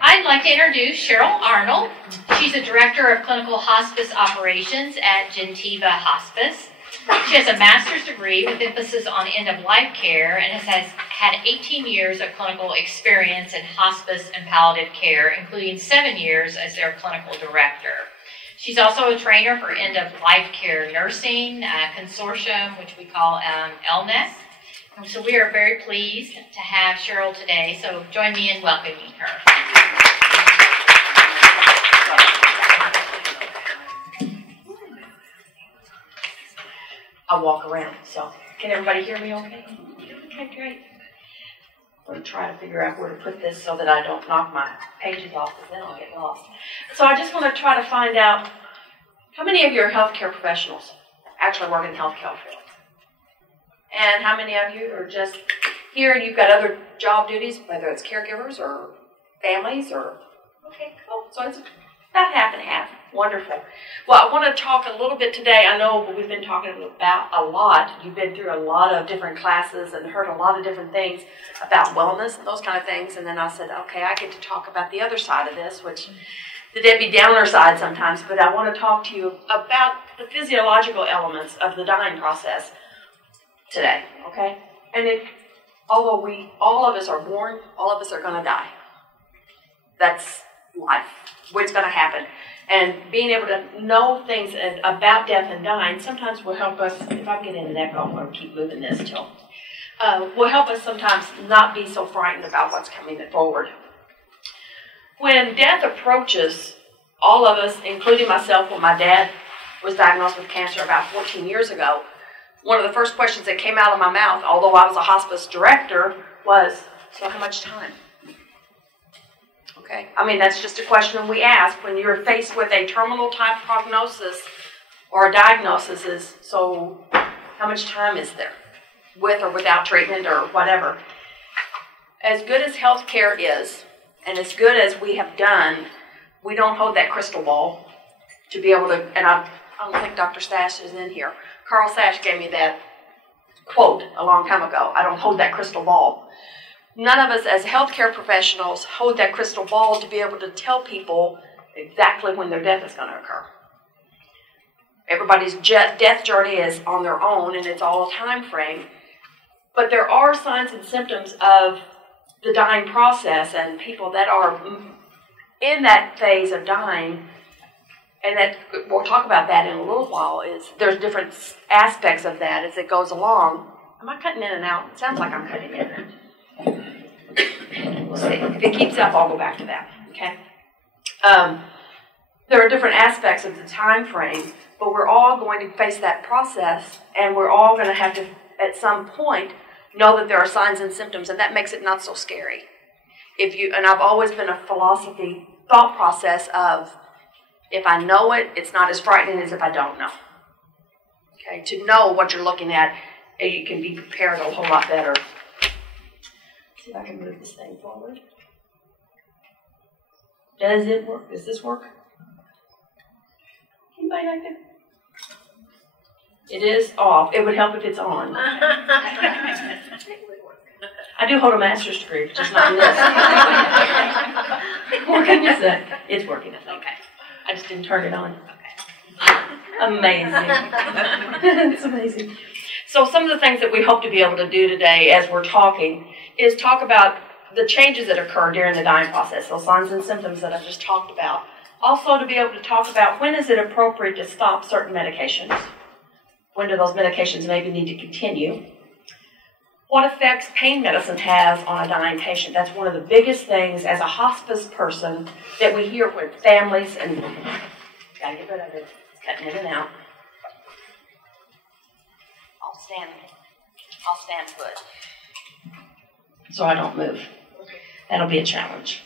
I'd like to introduce Cheryl Arnold. She's a Director of Clinical Hospice Operations at Gentiva Hospice. She has a master's degree with emphasis on end-of-life care and has had 18 years of clinical experience in hospice and palliative care, including 7 years as their clinical director. She's also a trainer for end-of-life care nursing consortium, which we call LNES. And so we are very pleased to have Cheryl today, so join me in welcoming her. I'll walk around, so can everybody hear me okay? Okay, great. I'm going to try to figure out where to put this so that I don't knock my pages off, because then I'll get lost. So I just want to try to find out how many of you are healthcare professionals actually work in the healthcare field? And how many of you are just here and you've got other job duties, whether it's caregivers or families or... Okay, cool. So it's about half and half. Wonderful. Well, I want to talk a little bit today. I know we've been talking about a lot. You've been through a lot of different classes and heard a lot of different things about wellness and those kind of things. And then I said, okay, I get to talk about the other side of this, which the Debbie Downer side sometimes. But I want to talk to you about the physiological elements of the dying process today, okay? And although all of us are born, all of us are going to die. That's life. What's going to happen. And being able to know things about death and dying sometimes will help us, if I get into that, I'm going to keep moving this till, will help us sometimes not be so frightened about what's coming forward. When death approaches, all of us, including myself, when my dad was diagnosed with cancer about 14 years ago, one of the first questions that came out of my mouth, although I was a hospice director, was, so how much time? Okay, I mean, that's just a question we ask when you're faced with a terminal type prognosis or a diagnosis is, so how much time is there with or without treatment or whatever? As good as healthcare is, and as good as we have done, we don't hold that crystal ball to be able to, and I don't think Dr. Sash is in here. Carl Sash gave me that quote a long time ago. I don't hold that crystal ball. None of us as healthcare professionals hold that crystal ball to be able to tell people exactly when their death is going to occur. Everybody's death journey is on their own, and it's all a time frame. But there are signs and symptoms of the dying process, and people that are in that phase of dying, and that we'll talk about that in a little while, is there's different aspects of that as it goes along. Am I cutting in and out? It sounds like I'm cutting in and out. We'll see. If it keeps up, I'll go back to that. Okay. There are different aspects of the time frame, but we're all going to face that process, and we're all going to have to, at some point, know that there are signs and symptoms, and that makes it not so scary. And I've always been a philosophy thought process of, if I know it, it's not as frightening as if I don't know. Okay, to know what you're looking at, you can be prepared a whole lot better. See if I can move this thing forward. Does it work? Does this work? Anybody like that? It is off. It would help if it's on. I do hold a master's degree, but just not in this. Working is it? It's working. Okay. I just didn't turn it on. Okay. Amazing. It's amazing. So some of the things that we hope to be able to do today as we're talking is talk about the changes that occur during the dying process, those signs and symptoms that I've just talked about. Also to be able to talk about when is it appropriate to stop certain medications, when do those medications maybe need to continue, what effects pain medicine has on a dying patient. That's one of the biggest things as a hospice person that we hear with families, and gotta get rid of it, it's cutting in and out. I'll stand put so I don't move. That'll be a challenge.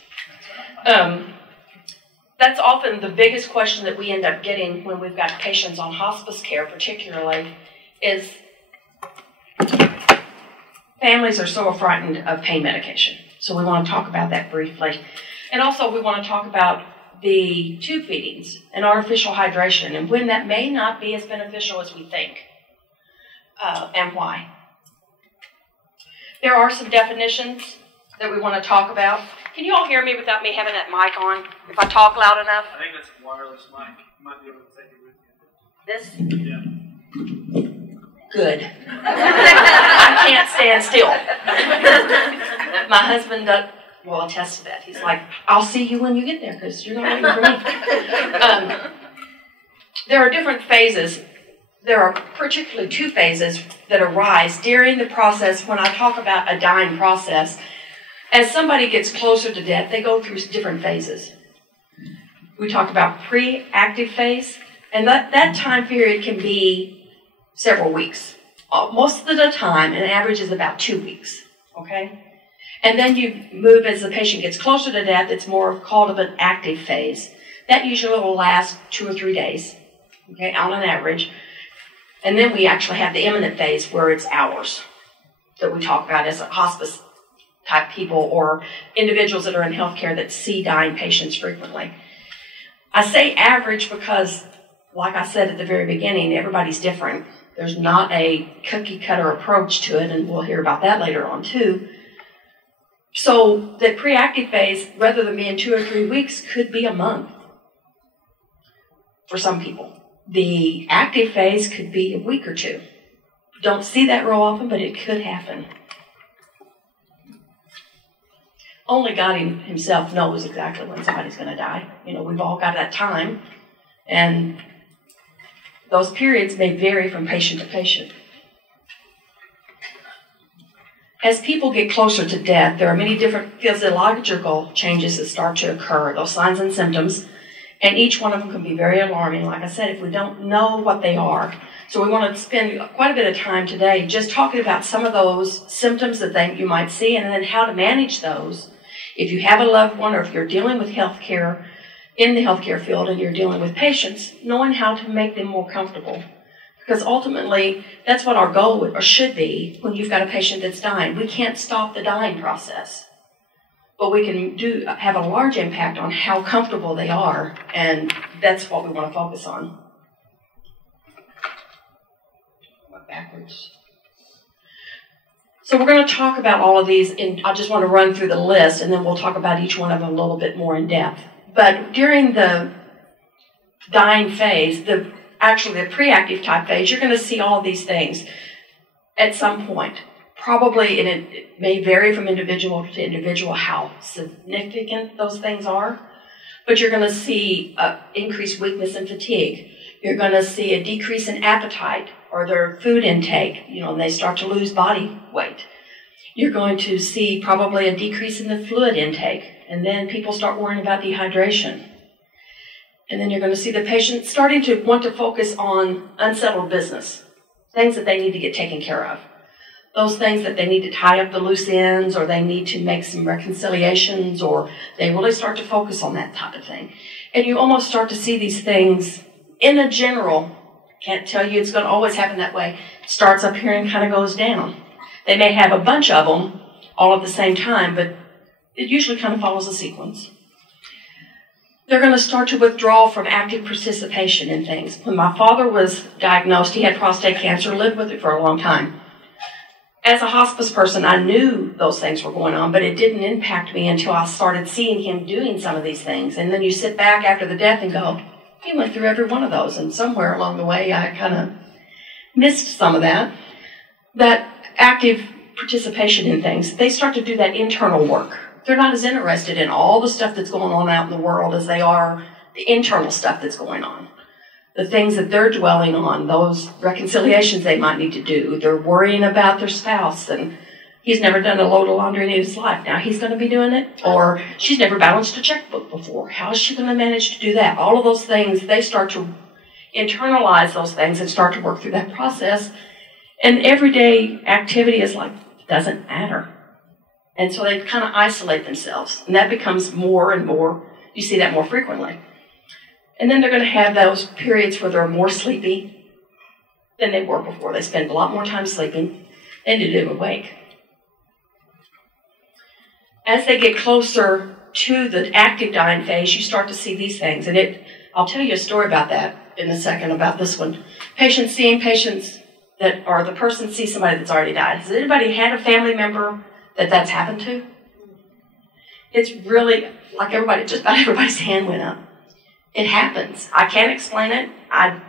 That's often the biggest question that we end up getting when we've got patients on hospice care particularly is families are so frightened of pain medication. So we want to talk about that briefly. And also we want to talk about the tube feedings and artificial hydration and when that may not be as beneficial as we think and why. There are some definitions that we want to talk about. Can you all hear me without me having that mic on? If I talk loud enough? I think that's a wireless mic. You might be able to take it with This? you. Yeah. Good. I can't stand still. My husband will attest to that. He's like, I'll see you when you get there because you're not waiting for me. There are different phases. There are particularly 2 phases that arise during the process when I talk about a dying process. As somebody gets closer to death, they go through different phases. We talk about pre-active phase, and that time period can be several weeks. Most of the time, an average is about 2 weeks, okay? And then you move as the patient gets closer to death, it's more called of an active phase. That usually will last 2 or 3 days, okay, on an average. And then we actually have the imminent phase where it's hours that we talk about as hospice type people or individuals that are in healthcare that see dying patients frequently. I say average because, like I said at the very beginning, everybody's different. There's not a cookie-cutter approach to it, and we'll hear about that later on too. So the pre-active phase, rather than being 2 or 3 weeks, could be a month for some people. The active phase could be a week or 2. Don't see that real often, but it could happen. Only God himself knows exactly when somebody's going to die. You know, we've all got that time, and those periods may vary from patient to patient. As people get closer to death, there are many different physiological changes that start to occur, those signs and symptoms, and each one of them can be very alarming, like I said, if we don't know what they are. So we want to spend quite a bit of time today just talking about some of those symptoms that you might see and then how to manage those. If you have a loved one or if you're dealing with healthcare, in the healthcare field and you're dealing with patients, knowing how to make them more comfortable. Because ultimately, that's what our goal or should be when you've got a patient that's dying. We can't stop the dying process, but we can have a large impact on how comfortable they are, and that's what we want to focus on. Backwards. So we're going to talk about all of these, and I just want to run through the list, and then we'll talk about each one of them a little bit more in depth. But during the dying phase, actually the pre-active type phase, you're going to see all of these things at some point. Probably, and it may vary from individual to individual how significant those things are, but you're going to see increased weakness and fatigue. You're going to see a decrease in appetite or their food intake, and they start to lose body weight. You're going to see probably a decrease in the fluid intake, and then people start worrying about dehydration. And then you're going to see the patient starting to want to focus on unsettled business, things that they need to get taken care of. Those things that they need to tie up the loose ends, or they need to make some reconciliations, or they really start to focus on that type of thing. And you almost start to see these things in a general, can't tell you it's going to always happen that way, starts up here and kind of goes down. They may have a bunch of them all at the same time, but it usually kind of follows a sequence. They're going to start to withdraw from active participation in things. When my father was diagnosed, he had prostate cancer, lived with it for a long time. As a hospice person, I knew those things were going on, but it didn't impact me until I started seeing him doing some of these things. And then you sit back after the death and go, he went through every one of those, and somewhere along the way I kind of missed some of that. That active participation in things, they start to do that internal work. They're not as interested in all the stuff that's going on out in the world as they are the internal stuff that's going on. The things that they're dwelling on, those reconciliations they might need to do. They're worrying about their spouse, and he's never done a load of laundry in his life. Now he's going to be doing it. Or she's never balanced a checkbook before. How is she going to manage to do that? All of those things, they start to internalize those things and start to work through that process. And everyday activity is like, doesn't matter. And so they kind of isolate themselves. And that becomes more and more, you see that more frequently. And then they're going to have those periods where they're more sleepy than they were before. They spend a lot more time sleeping than they do awake. As they get closer to the active dying phase, you start to see these things. And I'll tell you a story about that in a second, about this one. Patients seeing patients that, or the person sees somebody that's already died. Has anybody had a family member that's happened to? It's really like just about everybody's hand went up. It happens. I can't explain it. I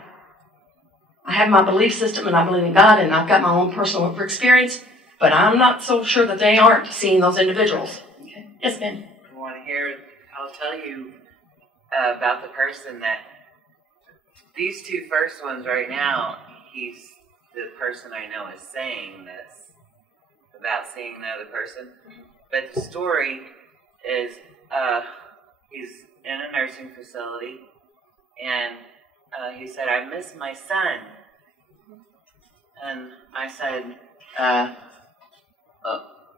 have my belief system, and I believe in God, and I've got my own personal experience, but I'm not so sure that they aren't seeing those individuals. Okay. Yes, Ben? You want to hear? I'll tell you about the person that, these two first ones right now, he's the person I know is saying this about seeing the other person. But the story is, he's in a nursing facility, and he said, I miss my son. And I said,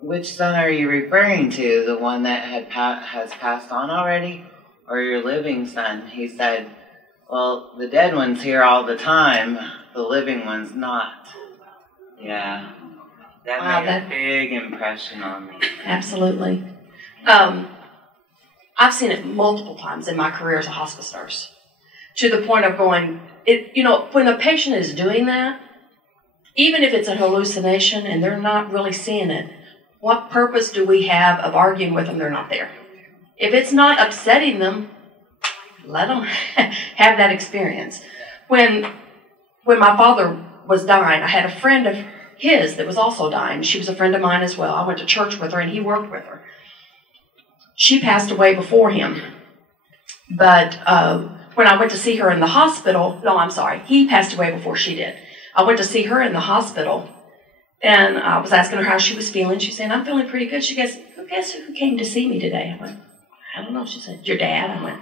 which son are you referring to? The one that has passed on already? Or your living son? He said, well, the dead one's here all the time. The living one's not. Yeah. That made a big impression on me. Absolutely. I've seen it multiple times in my career as a hospice nurse, to the point of going, when the patient is doing that, even if it's a hallucination and they're not really seeing it, what purpose do we have of arguing with them? They're not there. If it's not upsetting them, let them have that experience. When my father was dying, I had a friend of his that was also dying. She was a friend of mine as well. I went to church with her, and he worked with her. She passed away before him. But when I went to see her in the hospital, he passed away before she did. I went to see her in the hospital, and I was asking her how she was feeling. She said, I'm feeling pretty good. She goes, guess who came to see me today? I went, I don't know. She said, your dad? I went,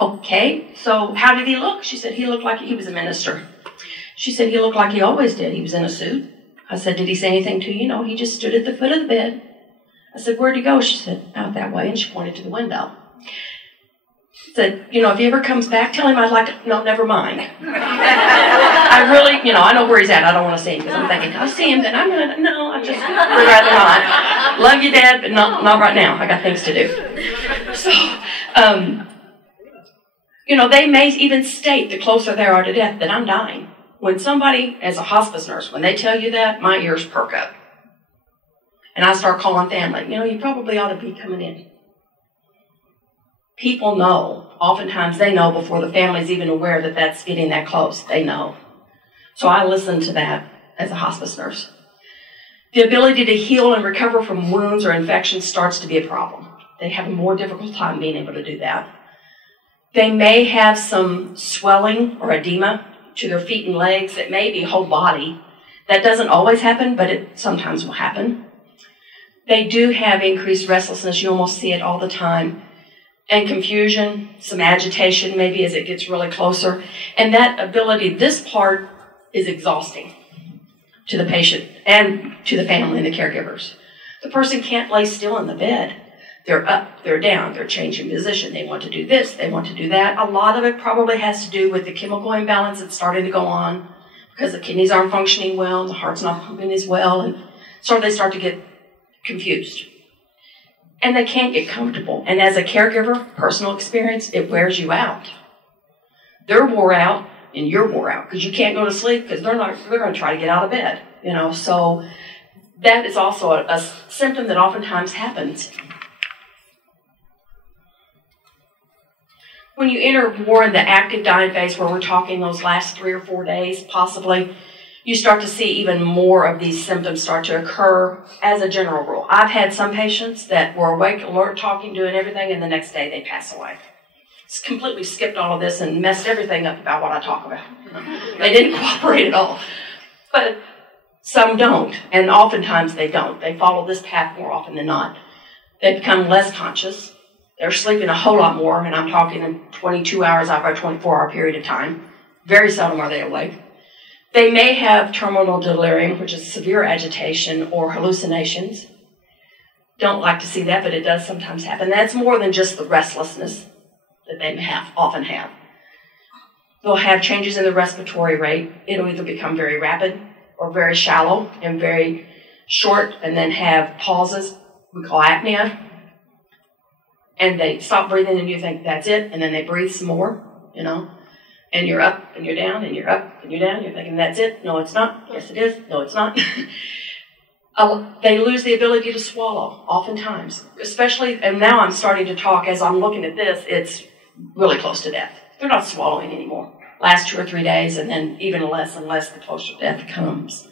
okay, so how did he look? She said, he looked like he was a minister. She said, he looked like he always did. He was in a suit. I said, did he say anything to you? No, he just stood at the foot of the bed. I said, where'd he go? She said, out that way, and she pointed to the window. I said, if he ever comes back, tell him I'd like to, no, never mind. I really, I know where he's at. I don't want to see him, because I'm thinking, I'll see him, then I'm going to, no, I just would rather not. Love you, Dad, but not right now. I got things to do. So, they may even state, the closer they are to death, that I'm dying. When somebody, as a hospice nurse, when they tell you that, my ears perk up. And I start calling family. You probably ought to be coming in. People know. Oftentimes they know before the family's even aware that that's getting that close. They know. So I listen to that as a hospice nurse. The ability to heal and recover from wounds or infections starts to be a problem. They have a more difficult time being able to do that. They may have some swelling or edema to their feet and legs. It may be whole body. That doesn't always happen, but it sometimes will happen. They do have increased restlessness. You almost see it all the time. And confusion, some agitation maybe as it gets really closer. And that ability, this part is exhausting to the patient and to the family and the caregivers. The person can't lay still in the bed. They're up, they're down, they're changing position. They want to do this, they want to do that. A lot of it probably has to do with the chemical imbalance that's starting to go on because the kidneys aren't functioning well, the heart's not pumping as well, and so they start to get confused. And they can't get comfortable. And as a caregiver, personal experience, it wears you out. They're wore out, and you're wore out because you can't go to sleep because they're going to try to get out of bed. So that is also a symptom that oftentimes happens. When you enter more in the active dying phase, where we're talking those last 3 or 4 days, possibly, you start to see even more of these symptoms start to occur as a general rule. I've had some patients that were awake, alert, talking, doing everything, and the next day they pass away. It's completely skipped all of this and messed everything up about what I talk about. They didn't cooperate at all. But some don't, and oftentimes they don't. They follow this path more often than not. They become less conscious. They're sleeping a whole lot more, and I'm talking in 22 hours out of a 24-hour period of time. Very seldom are they awake. They may have terminal delirium, which is severe agitation or hallucinations. Don't like to see that, but it does sometimes happen. That's more than just the restlessness that they often have. They'll have changes in the respiratory rate. It'll either become very rapid or very shallow and very short, and then have pauses we call apnea. And they stop breathing, and you think that's it, and then they breathe some more, And you're up, and you're down, and you're up, and you're down. You're thinking, that's it. No, it's not. Yes, it is. No, it's not. They lose the ability to swallow, oftentimes. Especially, and now I'm starting to talk, as I'm looking at this, it's really close to death. They're not swallowing anymore. Last 2 or 3 days, and then even less and less the closer death comes.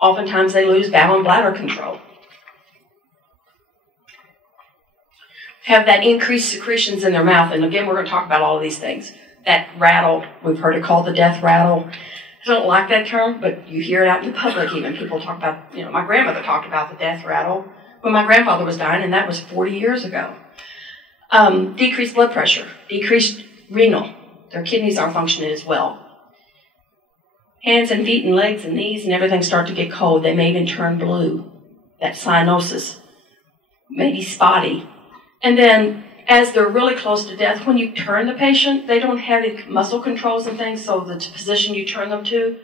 Oftentimes they lose bowel and bladder control. Have that increased secretions in their mouth, and again, we're going to talk about all of these things. That rattle, we've heard it called the death rattle. I don't like that term, but you hear it out in the public even. People talk about, my grandmother talked about the death rattle when my grandfather was dying, and that was 40 years ago. Decreased blood pressure, decreased renal. Their kidneys aren't functioning as well. Hands and feet and legs and knees and everything start to get cold. They may even turn blue. That cyanosis, maybe spotty. And then as they're really close to death, when you turn the patient, they don't have any muscle controls and things, so the position you turn them to,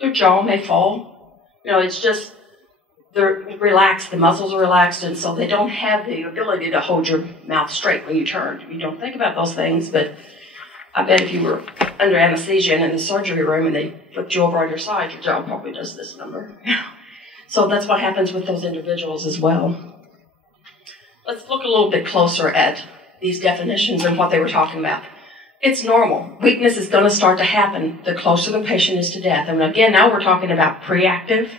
their jaw may fall. It's just, they're relaxed, the muscles are relaxed, and so they don't have the ability to hold your mouth straight when you turn. You don't think about those things, but I bet if you were under anesthesia and in the surgery room and they flipped you over on your side, your jaw probably does this number. So that's what happens with those individuals as well. Let's look a little bit closer at these definitions and what they were talking about. It's normal. Weakness is going to start to happen the closer the patient is to death. And again, now we're talking about preactive,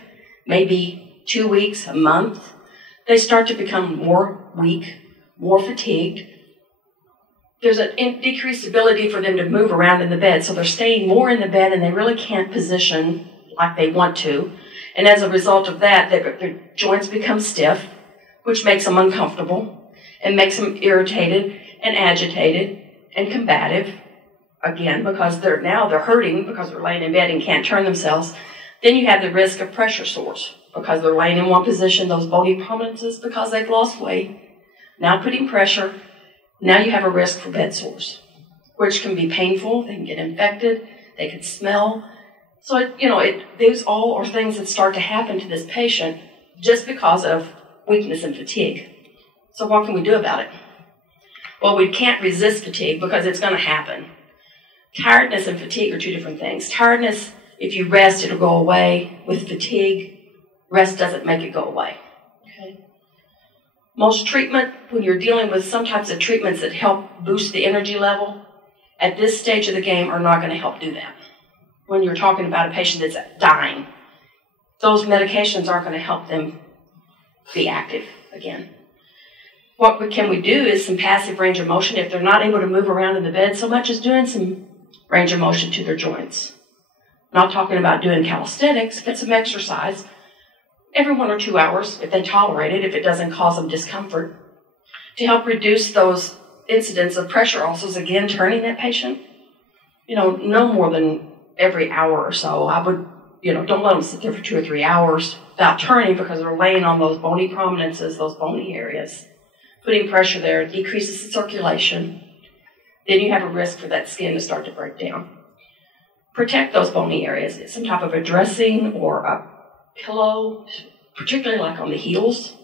maybe 2 weeks, a month. They start to become more weak, more fatigued. There's a decreased ability for them to move around in the bed, so they're staying more in the bed and they really can't position like they want to. And as a result of that, their joints become stiff, which makes them uncomfortable and makes them irritated and agitated and combative, again, because they're hurting because they're laying in bed and can't turn themselves. Then you have the risk of pressure sores because they're laying in one position, those bony prominences, because they've lost weight. Now putting pressure. Now you have a risk for bed sores, which can be painful. They can get infected. They can smell. So, these all are things that start to happen to this patient just because of weakness and fatigue. So what can we do about it? Well, we can't resist fatigue because it's going to happen. Tiredness and fatigue are two different things. Tiredness, if you rest, it'll go away. With fatigue, rest doesn't make it go away. Okay. Most treatment, when you're dealing with some types of treatments that help boost the energy level, at this stage of the game are not going to help do that. When you're talking about a patient that's dying, those medications aren't going to help them be active again. What can we do is some passive range of motion. If they're not able to move around in the bed so much as doing some range of motion to their joints. Not talking about doing calisthenics, but some exercise. Every 1 or 2 hours, if they tolerate it, if it doesn't cause them discomfort, to help reduce those incidents of pressure ulcers, again, turning that patient, no more than every hour or so. I would, don't let them sit there for 2 or 3 hours without turning because they're laying on those bony prominences, those bony areas. Putting pressure there decreases the circulation. Then you have a risk for that skin to start to break down. Protect those bony areas. Some type of a dressing or a pillow, particularly like on the heels.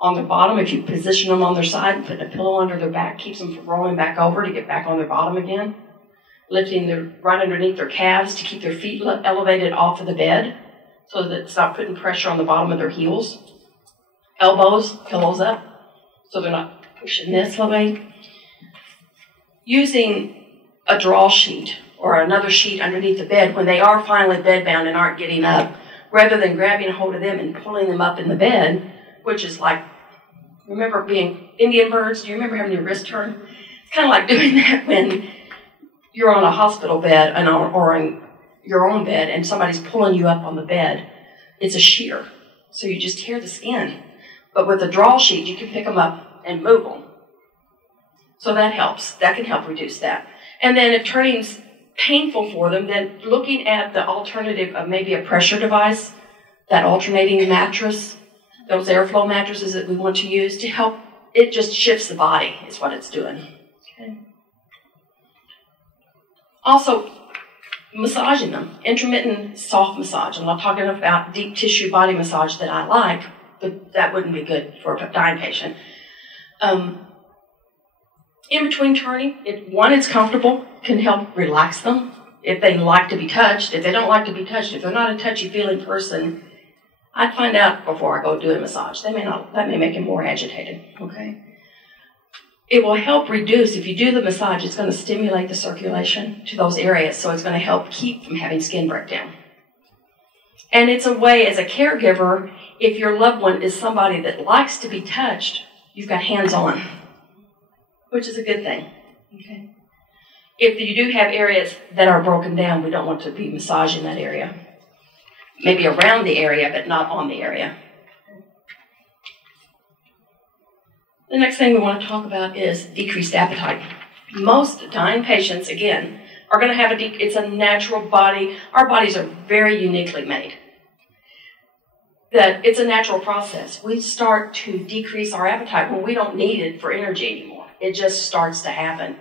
On the bottom, if you position them on their side and put a pillow under their back, keeps them from rolling back over to get back on their bottom again. Lifting right underneath their calves to keep their feet elevated off of the bed so that it's not putting pressure on the bottom of their heels. Elbows, pillows up, so they're not pushing this way. Using a draw sheet or another sheet underneath the bed when they are finally bedbound and aren't getting up, rather than grabbing a hold of them and pulling them up in the bed, which is like, remember being Indian birds? Do you remember having your wrist turned? It's kind of like doing that when you're on a hospital bed or in your own bed and somebody's pulling you up on the bed. It's a shear, so you just tear the skin. But with a draw sheet, you can pick them up and move them. So that helps. That can help reduce that. And then if turning's painful for them, then looking at the alternative of maybe a pressure device, that alternating mattress, those airflow mattresses that we want to use to help, it just shifts the body is what it's doing. Okay. Also, massaging them, intermittent soft massage. I'm not talking about deep tissue body massage that I like, but that wouldn't be good for a dying patient. In between turning, it's comfortable, can help relax them if they like to be touched. If they don't like to be touched, if they're not a touchy-feeling person, I'd find out before I go do a massage. That may make him more agitated, okay? It will help reduce, if you do the massage, it's going to stimulate the circulation to those areas, so it's going to help keep from having skin breakdown. And it's a way, as a caregiver, if your loved one is somebody that likes to be touched, you've got hands-on, which is a good thing, okay? If you do have areas that are broken down, we don't want to be massaging that area. Maybe around the area, but not on the area. The next thing we want to talk about is decreased appetite. Most dying patients, again, are going to have it's a natural body. Our bodies are very uniquely made. That it's a natural process. We start to decrease our appetite when we don't need it for energy anymore. It just starts to happen.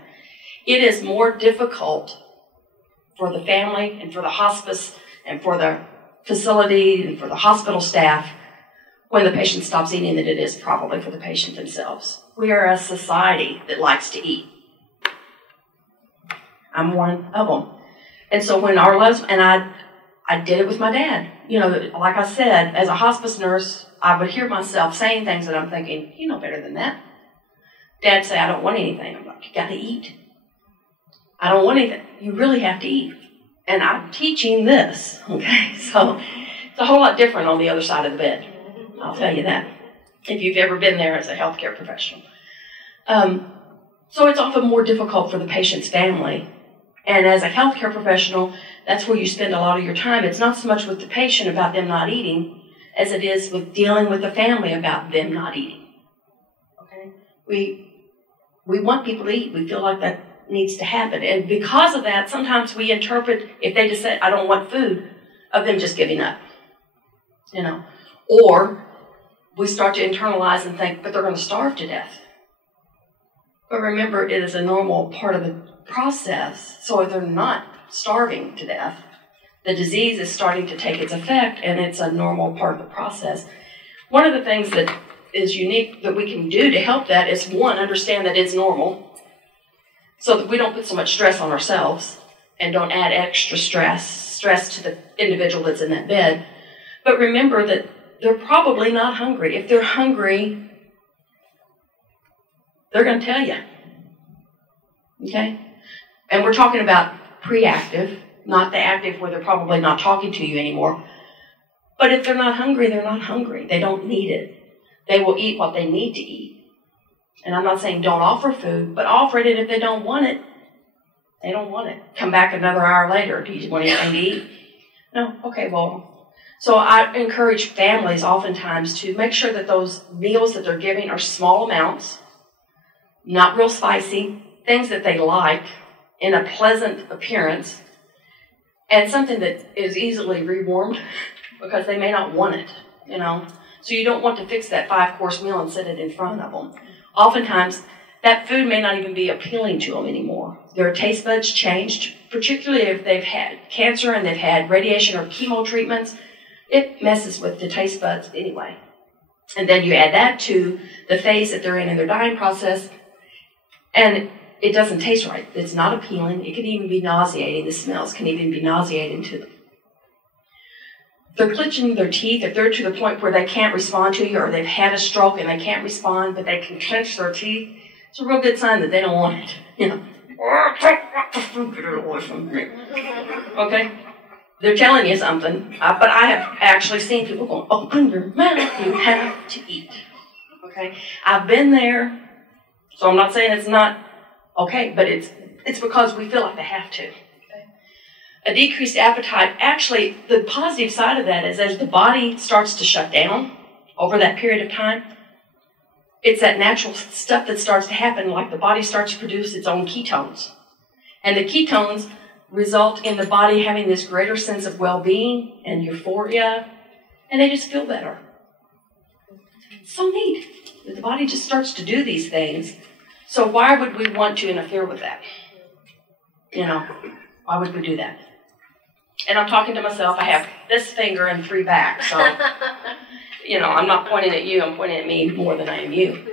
It is more difficult for the family and for the hospice and for the facility and for the hospital staff when the patient stops eating than it is probably for the patient themselves. We are a society that likes to eat. I'm one of them. And so when our lives, and I did it with my dad. You know, like I said, as a hospice nurse, I would hear myself saying things that I'm thinking, you know better than that. Dad say, I don't want anything. I'm like, you got to eat. I don't want anything. You really have to eat. And I'm teaching this, okay? So it's a whole lot different on the other side of the bed. I'll tell you that, if you've ever been there as a healthcare professional. So it's often more difficult for the patient's family. And as a healthcare professional, that's where you spend a lot of your time. It's not so much with the patient about them not eating as it is with dealing with the family about them not eating. Okay? We want people to eat. We feel like that needs to happen. And because of that, sometimes we interpret, if they just say, I don't want food, of them just giving up. You know? Or we start to internalize and think, but they're going to starve to death. But remember, it is a normal part of the process, so they're not starving to death. The disease is starting to take its effect, and it's a normal part of the process. One of the things that is unique that we can do to help that is, one, understand that it's normal, so that we don't put so much stress on ourselves and don't add extra stress to the individual that's in that bed. But remember that they're probably not hungry. If they're hungry, they're going to tell you. Okay? And we're talking about pre-active, not the active where they're probably not talking to you anymore. But if they're not hungry, they're not hungry. They don't need it. They will eat what they need to eat. And I'm not saying don't offer food, but offer it, and if they don't want it, they don't want it. Come back another hour later. Do you want anything to eat? No? Okay, well. So I encourage families oftentimes to make sure that those meals that they're giving are small amounts, not real spicy, things that they like, in a pleasant appearance, and something that is easily rewarmed because they may not want it, you know. So you don't want to fix that 5-course meal and set it in front of them. Oftentimes, that food may not even be appealing to them anymore. Their taste buds changed, particularly if they've had cancer and they've had radiation or chemo treatments. It messes with the taste buds anyway. And then you add that to the phase that they're in their dying process, and it doesn't taste right. It's not appealing. It can even be nauseating. The smells can even be nauseating to them. If they're clenching their teeth, if they're to the point where they can't respond to you, or they've had a stroke and they can't respond, but they can clench their teeth, it's a real good sign that they don't want it. You know, get it away from me. Okay? They're telling you something, but I have actually seen people going, open your mouth, you have to eat. Okay? I've been there, so I'm not saying it's not okay, but it's because we feel like they have to. Okay? A decreased appetite, actually, the positive side of that is as the body starts to shut down over that period of time, it's that natural stuff that starts to happen, like the body starts to produce its own ketones. And the ketones result in the body having this greater sense of well-being and euphoria, and they just feel better. It's so neat that the body just starts to do these things. So why would we want to interfere with that? You know, why would we do that? And I'm talking to myself. I have this finger and 3 back, so, you know, I'm not pointing at you. I'm pointing at me more than I am you.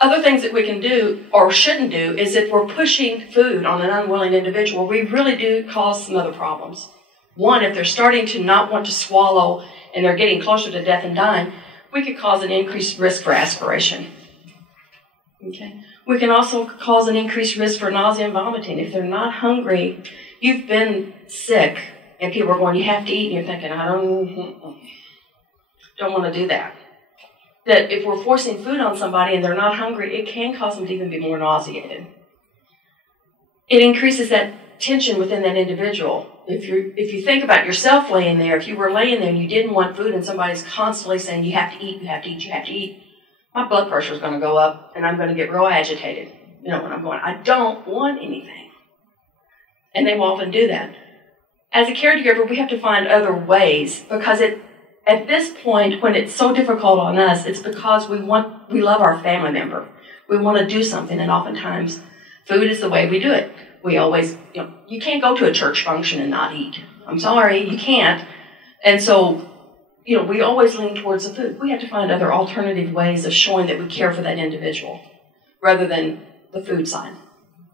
Other things that we can do or shouldn't do is if we're pushing food on an unwilling individual, we really do cause some other problems. One, if they're starting to not want to swallow and they're getting closer to death and dying, we could cause an increased risk for aspiration. Okay. We can also cause an increased risk for nausea and vomiting. If they're not hungry, you've been sick, and people are going, you have to eat, and you're thinking, I don't want to do that. That if we're forcing food on somebody and they're not hungry, it can cause them to even be more nauseated. It increases that tension within that individual. If you think about yourself laying there, if you were laying there and you didn't want food and somebody's constantly saying, you have to eat, you have to eat, you have to eat, my blood pressure is going to go up and I'm going to get real agitated. You know, when I'm going, I don't want anything. And they will often do that. As a caregiver, we have to find other ways, because at this point, when it's so difficult on us, it's because we love our family member. We want to do something, and oftentimes food is the way we do it. We always, you can't go to a church function and not eat. I'm sorry, you can't. And so, we always lean towards the food. We have to find other alternative ways of showing that we care for that individual rather than the food side.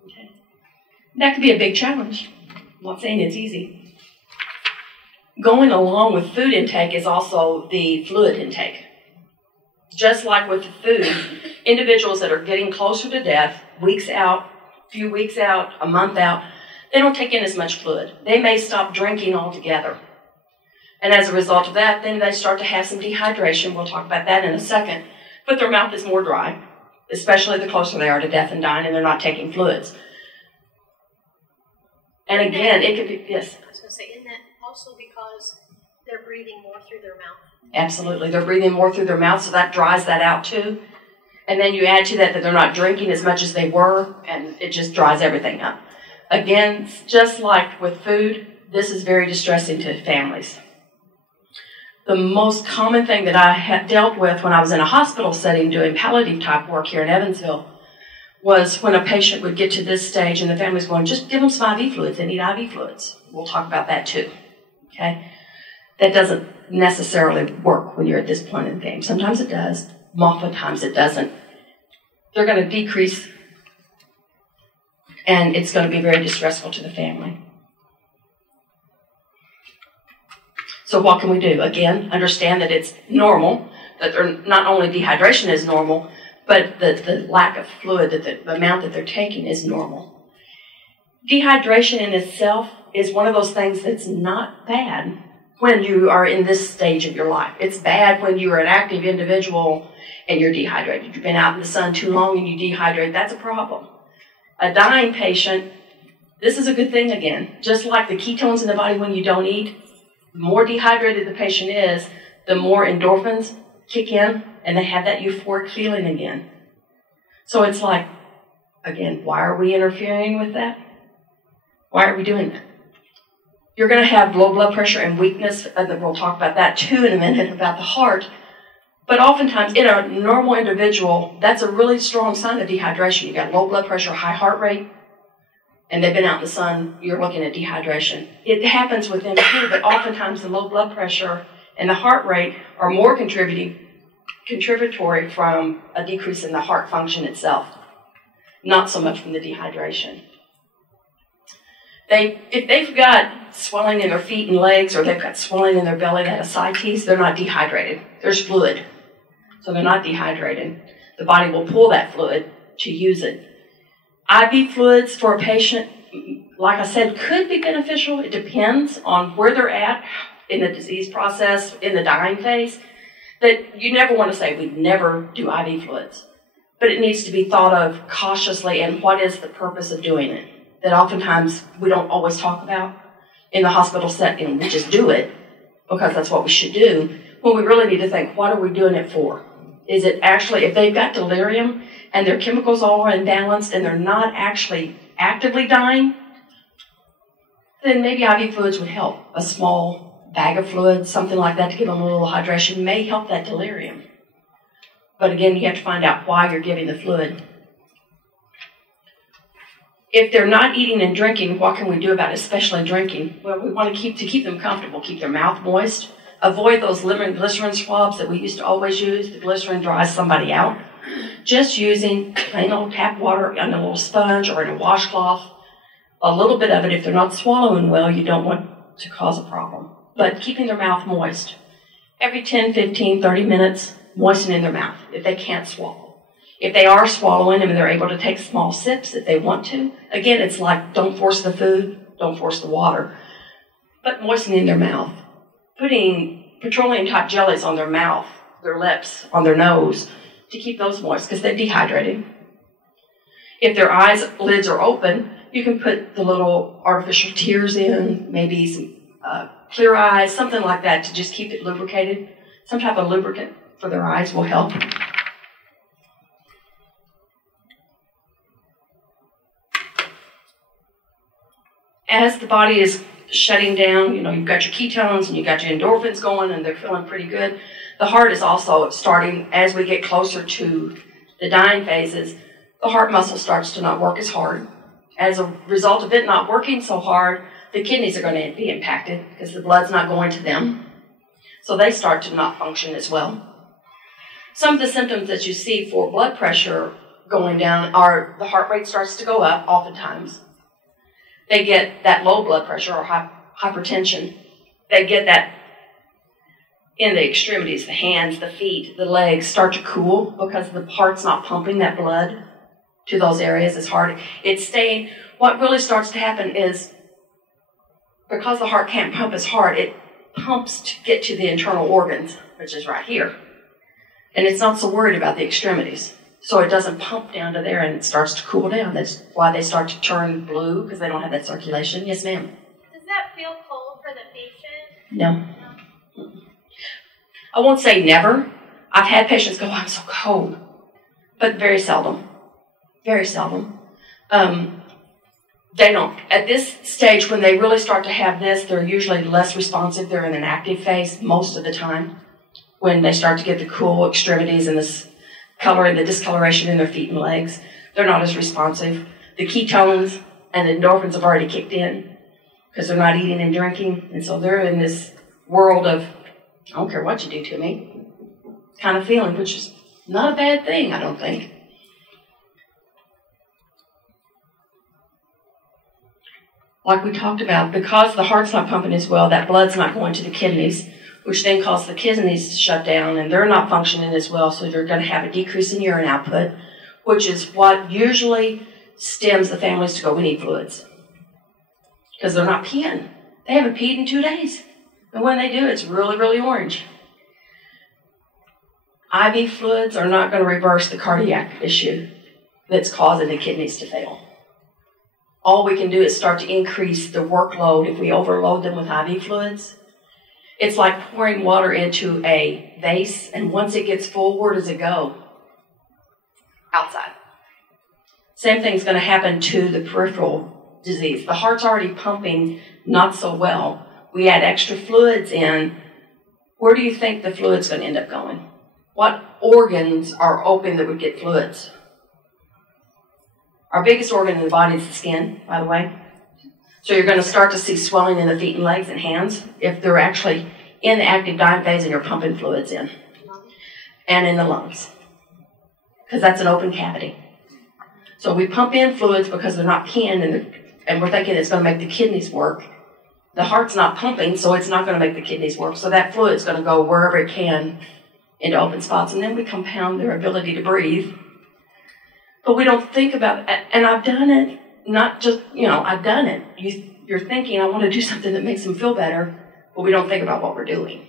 Okay? That could be a big challenge. I'm not saying it's easy. Going along with food intake is also the fluid intake. Just like with the food, individuals that are getting closer to death, weeks out, few weeks out, a month out, they don't take in as much fluid. They may stop drinking altogether. And as a result of that, then they start to have some dehydration. We'll talk about that in a second. But their mouth is more dry, especially the closer they are to death and dying, and they're not taking fluids. And again, it could be, yes? I was going to say, isn't that also because they're breathing more through their mouth? Absolutely. They're breathing more through their mouth, so that dries that out too. And then you add to that they're not drinking as much as they were, and it just dries everything up. Again, just like with food, this is very distressing to families. The most common thing that I had dealt with when I was in a hospital setting doing palliative type work here in Evansville was when a patient would get to this stage and the family's going, just give them some IV fluids. They need IV fluids. We'll talk about that too. Okay? That doesn't necessarily work when you're at this point in the game. Sometimes it does. Oftentimes it doesn't. They're going to decrease, and it's going to be very distressful to the family. So what can we do? Again, understand that it's normal, that they're, not only dehydration is normal, but the lack of fluid, that the amount that they're taking is normal. Dehydration in itself is one of those things that's not bad when you are in this stage of your life. It's bad when you are an active individual and you're dehydrated. You've been out in the sun too long and you dehydrate. That's a problem. A dying patient, this is a good thing again. Just like the ketones in the body when you don't eat, the more dehydrated the patient is, the more endorphins kick in and they have that euphoric feeling again. So it's like, again, why are we interfering with that? Why are we doing that? You're going to have low blood pressure and weakness, and we'll talk about that too in a minute, about the heart. But oftentimes, in a normal individual, that's a really strong sign of dehydration. You've got low blood pressure, high heart rate, and they've been out in the sun, you're looking at dehydration. It happens with them too, but oftentimes the low blood pressure and the heart rate are more contributory from a decrease in the heart function itself, not so much from the dehydration. If they've got swelling in their feet and legs, or they've got swelling in their belly, that ascites, they're not dehydrated. There's fluid, so they're not dehydrated. The body will pull that fluid to use it. IV fluids for a patient, like I said, could be beneficial. It depends on where they're at in the disease process, in the dying phase. That you never want to say we'd never do IV fluids, but it needs to be thought of cautiously, and what is the purpose of doing it? That oftentimes we don't always talk about in the hospital setting. We just do it because that's what we should do, when we really need to think, what are we doing it for? Is it actually, if they've got delirium and their chemicals all are imbalanced and they're not actually actively dying, then maybe IV fluids would help. A small bag of fluids, something like that, to give them a little hydration may help that delirium. But again, you have to find out why you're giving the fluid. If they're not eating and drinking, what can we do about it, especially drinking? Well, we want to keep them comfortable, keep their mouth moist. Avoid those lemon glycerin swabs that we used to always use. The glycerin dries somebody out. Just using plain old tap water on a little sponge or in a washcloth. A little bit of it, if they're not swallowing well, you don't want to cause a problem. But keeping their mouth moist. Every 10, 15, 30 minutes, moistening their mouth if they can't swallow. If they are swallowing them and they're able to take small sips if they want to, again, it's like don't force the food, don't force the water, but moistening their mouth. Putting petroleum-type jellies on their mouth, their lips, on their nose to keep those moist because they're dehydrated. If their eyes lids are open, you can put the little artificial tears in, maybe some clear eyes, something like that to just keep it lubricated. Some type of lubricant for their eyes will help. As the body is shutting down, you've got your ketones and you've got your endorphins going and they're feeling pretty good. The heart is also starting, as we get closer to the dying phases, the heart muscle starts to not work as hard. As a result of it not working so hard, the kidneys are going to be impacted because the blood's not going to them. So they start to not function as well. Some of the symptoms that you see for blood pressure going down are the heart rate starts to go up oftentimes. They get that low blood pressure or hypertension. They get that in the extremities, the hands, the feet, the legs start to cool because the heart's not pumping that blood to those areas as hard. It's staying. What really starts to happen is because the heart can't pump as hard, it pumps to get to the internal organs, which is right here. And it's not so worried about the extremities. So it doesn't pump down to there and it starts to cool down. That's why they start to turn blue because they don't have that circulation. Yes, ma'am? Does that feel cold for the patient? No. I won't say never. I've had patients go, I'm so cold. But very seldom. Very seldom. They don't. At this stage, when they really start to have this, they're usually less responsive. They're in an active phase most of the time. When they start to get the cool extremities and this color and the discoloration in their feet and legs, they're not as responsive. The ketones and the endorphins have already kicked in because they're not eating and drinking. And so they're in this world of, I don't care what you do to me, kind of feeling, which is not a bad thing, I don't think. Like we talked about, because the heart's not pumping as well, that blood's not going to the kidneys, which then causes the kidneys to shut down, and they're not functioning as well, so you're going to have a decrease in urine output, which is what usually stems the families to go, we need fluids. Because they're not peeing. They haven't peed in 2 days. And when they do, it's really, really orange. IV fluids are not going to reverse the cardiac issue that's causing the kidneys to fail. All we can do is start to increase the workload if we overload them with IV fluids. It's like pouring water into a vase, and once it gets full, where does it go? Outside. Same thing's going to happen to the peripheral disease. The heart's already pumping not so well. We add extra fluids in. Where do you think the fluid's going to end up going? What organs are open that would get fluids? Our biggest organ in the body is the skin, by the way. So you're going to start to see swelling in the feet and legs and hands if they're actually in the active dying phase and you're pumping fluids in. And in the lungs. Because that's an open cavity. So we pump in fluids because they're not peeing and we're thinking it's going to make the kidneys work. The heart's not pumping, so it's not going to make the kidneys work. So that fluid's going to go wherever it can into open spots. And then we compound their ability to breathe. But we don't think about it. And I've done it. Not just, I've done it. You're thinking, I want to do something that makes them feel better, but we don't think about what we're doing.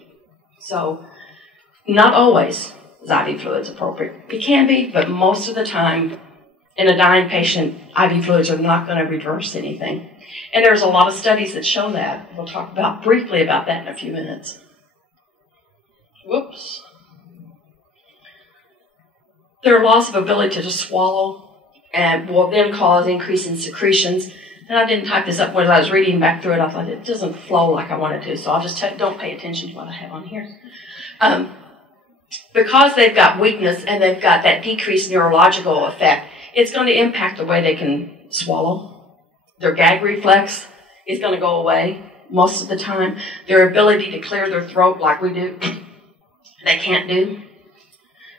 So, not always is IV fluids appropriate. It can be, but most of the time, in a dying patient, IV fluids are not going to reverse anything. And there's a lot of studies that show that. We'll talk briefly about that in a few minutes. Whoops. Their loss of ability to swallow and will then cause increase in secretions. And I didn't type this up when I was reading back through it. I thought it doesn't flow like I want it to, so I'll just don't pay attention to what I have on here. Because they've got weakness and they've got that decreased neurological effect, it's going to impact the way they can swallow. Their gag reflex is going to go away most of the time. Their ability to clear their throat like we do, they can't do.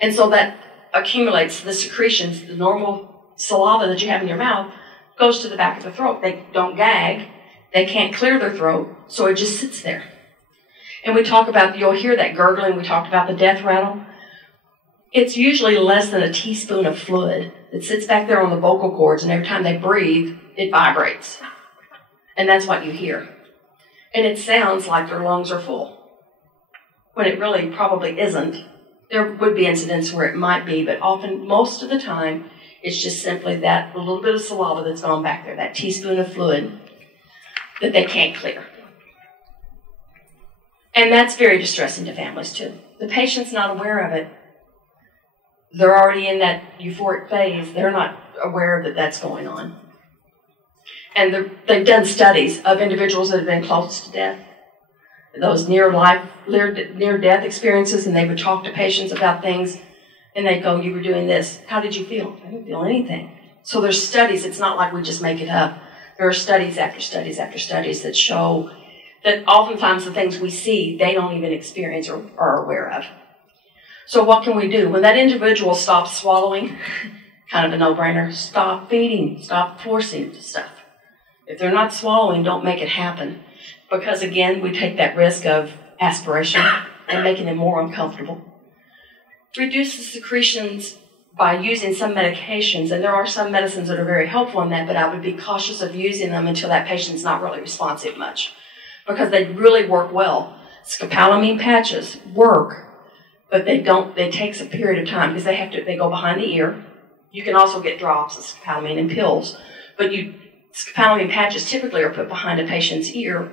And so that accumulates the secretions, the normal saliva that you have in your mouth, goes to the back of the throat. They don't gag. They can't clear their throat, so it just sits there. And we talk about, you'll hear that gurgling, we talked about the death rattle. It's usually less than a teaspoon of fluid that sits back there on the vocal cords, and every time they breathe, it vibrates. And that's what you hear. And it sounds like their lungs are full, when it really probably isn't. There would be incidents where it might be, but often, most of the time, it's just simply that little bit of saliva that's gone back there, that teaspoon of fluid that they can't clear. And that's very distressing to families, too. The patient's not aware of it. They're already in that euphoric phase. They're not aware that that's going on. And they've done studies of individuals that have been close to death, those near-death experiences, and they would talk to patients about things, and they'd go, you were doing this. How did you feel? I didn't feel anything. So there's studies. It's not like we just make it up. There are studies after studies after studies that show that oftentimes the things we see, they don't even experience or are aware of. So what can we do? When that individual stops swallowing, kind of a no-brainer, stop feeding, stop forcing stuff. If they're not swallowing, don't make it happen. Because again, we take that risk of aspiration and making them more uncomfortable. Reduce the secretions by using some medications, and there are some medicines that are very helpful in that, but I would be cautious of using them until that patient's not really responsive much, because they really work well. Scopolamine patches work, but they take a period of time because they go behind the ear. You can also get drops of scopolamine and pills, but scopolamine patches typically are put behind a patient's ear,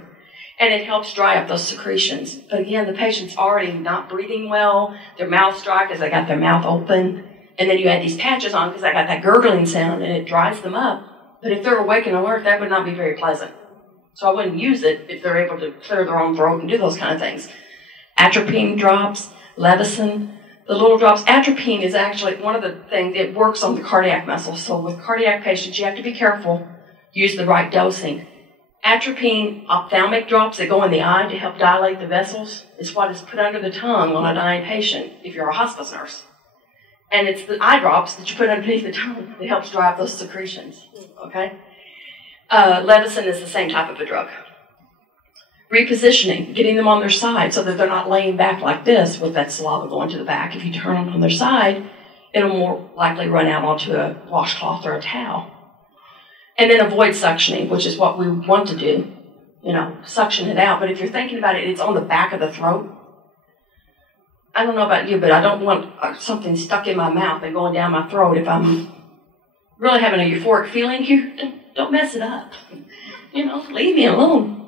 and it helps dry up those secretions. But again, the patient's already not breathing well, their mouth's dry because they got their mouth open, and then you add these patches on because they got that gurgling sound, and it dries them up. But if they're awake and alert, that would not be very pleasant. So I wouldn't use it if they're able to clear their own throat and do those kind of things. Atropine drops, Levison, the little drops. Atropine is actually one of the things, it works on the cardiac muscle. So with cardiac patients, you have to be careful, use the right dosing. Atropine ophthalmic drops that go in the eye to help dilate the vessels is what is put under the tongue on a dying patient if you're a hospice nurse. And it's the eye drops that you put underneath the tongue that helps dry up those secretions, okay? Levison is the same type of a drug. Repositioning, getting them on their side so that they're not laying back like this with that saliva going to the back. If you turn them on their side, it'll more likely run out onto a washcloth or a towel. And then avoid suctioning, which is what we want to do. Suction it out. But if you're thinking about it, it's on the back of the throat. I don't know about you, but I don't want something stuck in my mouth and going down my throat if I'm really having a euphoric feeling here. Don't mess it up. Leave me alone.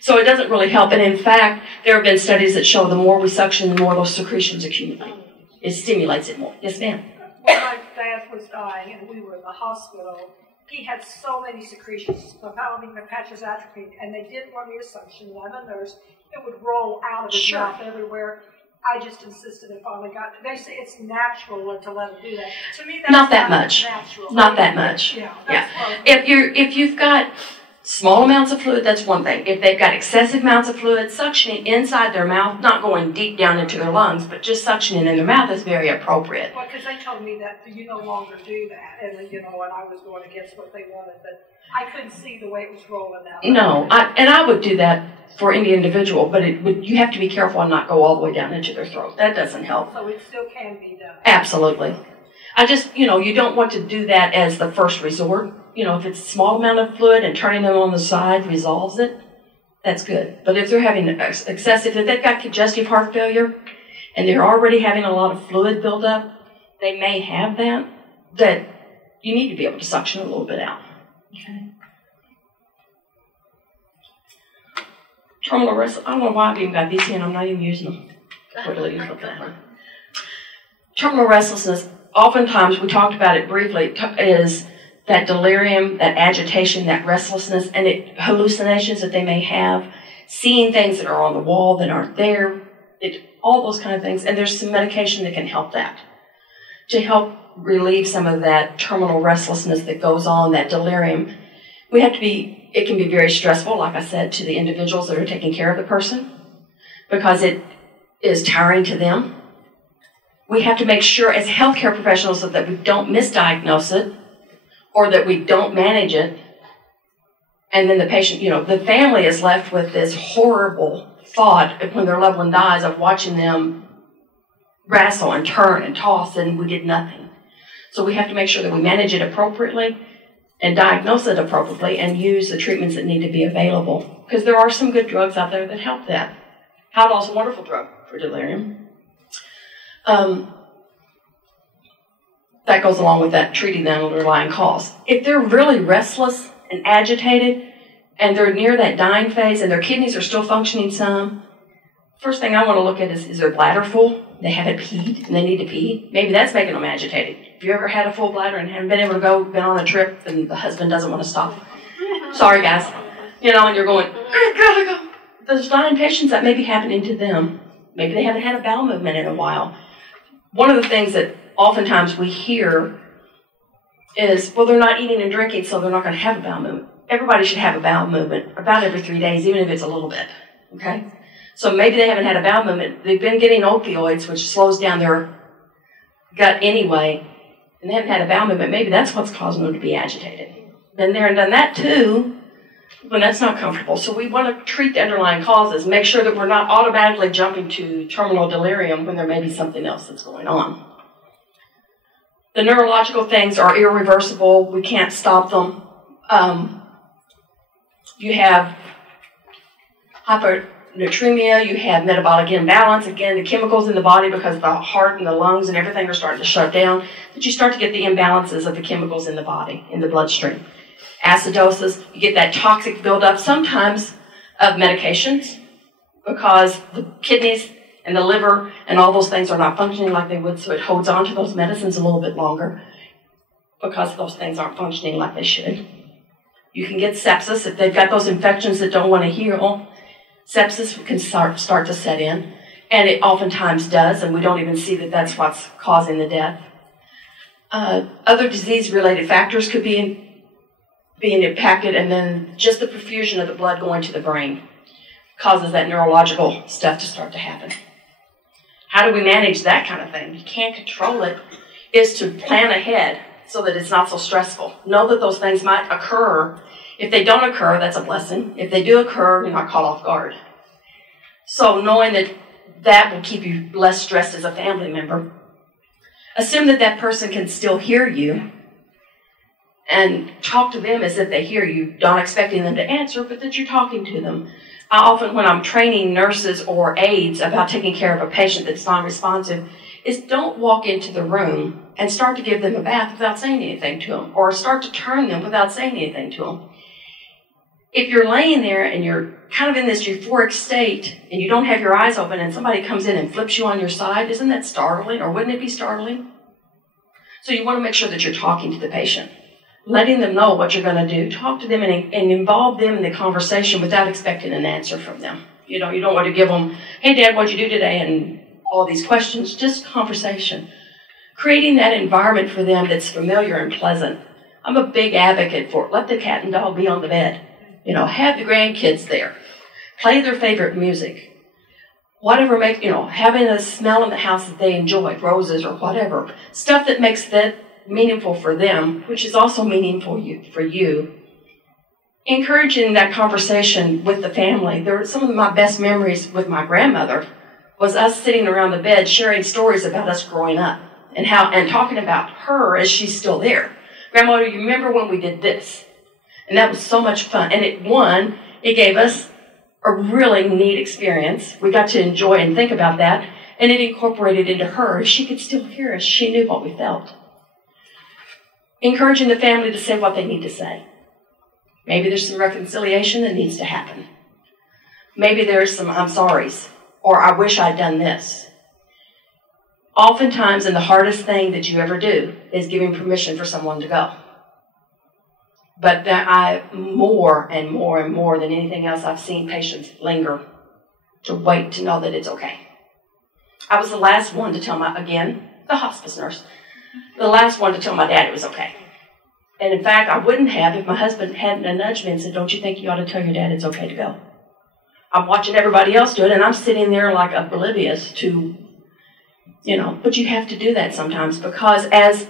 So it doesn't really help. And in fact, there have been studies that show the more we suction, the more those secretions accumulate. It stimulates it more. Yes, ma'am? When my dad was dying and we were in the hospital, he had so many secretions, scopolamine, patches, atropine, and they didn't want me to suction. And I'm a nurse. It would roll out of his mouth everywhere. I just insisted and finally got it. They say it's natural to let them do that. To me, that's not that much. Natural. Not that much. Yeah. If you've got small amounts of fluid, that's one thing. If they've got excessive amounts of fluid, suctioning inside their mouth, not going deep down into their lungs, but just suctioning in their mouth is very appropriate. Well, because they told me that you no longer do that, and and I was going against what they wanted, but I couldn't see the way it was rolling out. No, I would do that for any individual, but you have to be careful and not go all the way down into their throat. That doesn't help. So it still can be done. Absolutely. I just, you don't want to do that as the first resort. If it's a small amount of fluid and turning them on the side resolves it, that's good. But if they're having excessive, if they've got congestive heart failure and they're already having a lot of fluid buildup, they may have that you need to be able to suction a little bit out. Okay. Terminal restlessness. I don't know why I've even got these here and I'm not even using them. Terminal restlessness, oftentimes, we talked about it briefly, is that delirium, that agitation, that restlessness, and hallucinations that they may have, seeing things that are on the wall that aren't there, all those kind of things. And there's some medication that can help that, to help relieve some of that terminal restlessness that goes on, that delirium. It can be very stressful, like I said, to the individuals that are taking care of the person, because it is tiring to them. We have to make sure as healthcare professionals that we don't misdiagnose it or that we don't manage it And then the patient, the family is left with this horrible thought when their loved one dies of watching them wrestle and turn and toss, and we did nothing. So we have to make sure that we manage it appropriately and diagnose it appropriately and use the treatments that need to be available. Because there are some good drugs out there that help that. Haldol is a wonderful drug for delirium. That goes along with that, treating the underlying cause. If they're really restless and agitated and they're near that dying phase and their kidneys are still functioning some, first thing I want to look at is their bladder full? They haven't peed and they need to pee. Maybe that's making them agitated. If you ever had a full bladder and haven't been able to go, been on a trip, and the husband doesn't want to stop. Sorry, guys. And you're going, I gotta go. There's dying patients that may be happening to them. Maybe they haven't had a bowel movement in a while. One of the things that oftentimes we hear is, well, they're not eating and drinking, so they're not going to have a bowel movement. Everybody should have a bowel movement about every 3 days, even if it's a little bit. Okay? So maybe they haven't had a bowel movement. They've been getting opioids, which slows down their gut anyway, and they haven't had a bowel movement. Maybe that's what's causing them to be agitated. Been there and done that too, when that's not comfortable. So we want to treat the underlying causes, make sure that we're not automatically jumping to terminal delirium when there may be something else that's going on. The neurological things are irreversible. We can't stop them. You have hyponatremia, you have metabolic imbalance. Again, the chemicals in the body, because the heart and the lungs and everything are starting to shut down, that you start to get the imbalances of the chemicals in the body, in the bloodstream. Acidosis, you get that toxic buildup sometimes of medications because the kidneys and the liver and all those things are not functioning like they would, so it holds on to those medicines a little bit longer because those things aren't functioning like they should. You can get sepsis if they've got those infections that don't want to heal. Sepsis can start to set in, and it oftentimes does, and we don't even see that that's what's causing the death. Other disease-related factors could be being impacted, and then just the perfusion of the blood going to the brain causes that neurological stuff to start to happen. How do we manage that kind of thing? You can't control it. Is to plan ahead so that it's not so stressful. Know that those things might occur. If they don't occur, that's a blessing. If they do occur, you're not caught off guard. So knowing that that will keep you less stressed as a family member. Assume that that person can still hear you and talk to them as if they hear you, not expecting them to answer, but that you're talking to them. I often, when I'm training nurses or aides about taking care of a patient that's non-responsive, is don't walk into the room and start to give them a bath without saying anything to them, or start to turn them without saying anything to them. If you're laying there and you're kind of in this euphoric state and you don't have your eyes open and somebody comes in and flips you on your side, isn't that startling, or wouldn't it be startling? So you want to make sure that you're talking to the patient, letting them know what you're going to do. Talk to them and involve them in the conversation without expecting an answer from them. You don't want to give them, hey, Dad, what'd you do today? And all these questions, just conversation. Creating that environment for them that's familiar and pleasant. I'm a big advocate for it. Let the cat and dog be on the bed. Have the grandkids there. Play their favorite music. Whatever makes, having a smell in the house that they enjoy, roses or whatever. Stuff that makes that meaningful for them, which is also meaningful for you. Encouraging that conversation with the family. Some of my best memories with my grandmother was us sitting around the bed sharing stories about us growing up and talking about her as she's still there. Grandma, do you remember when we did this? And that was so much fun. And it gave us a really neat experience. We got to enjoy and think about that, and it incorporated into her. She could still hear us. She knew what we felt. Encouraging the family to say what they need to say. Maybe there's some reconciliation that needs to happen. Maybe there's some I'm sorry's, or I wish I'd done this. Oftentimes, and the hardest thing that you ever do is giving permission for someone to go. But that more and more and more than anything else, I've seen patients linger to wait to know that it's okay. I was the last one to tell the hospice nurse, the last one to tell my dad it was okay. And in fact, I wouldn't have if my husband hadn't nudged me and said, don't you think you ought to tell your dad it's okay to go? I'm watching everybody else do it, and I'm sitting there like oblivious to, but you have to do that sometimes because as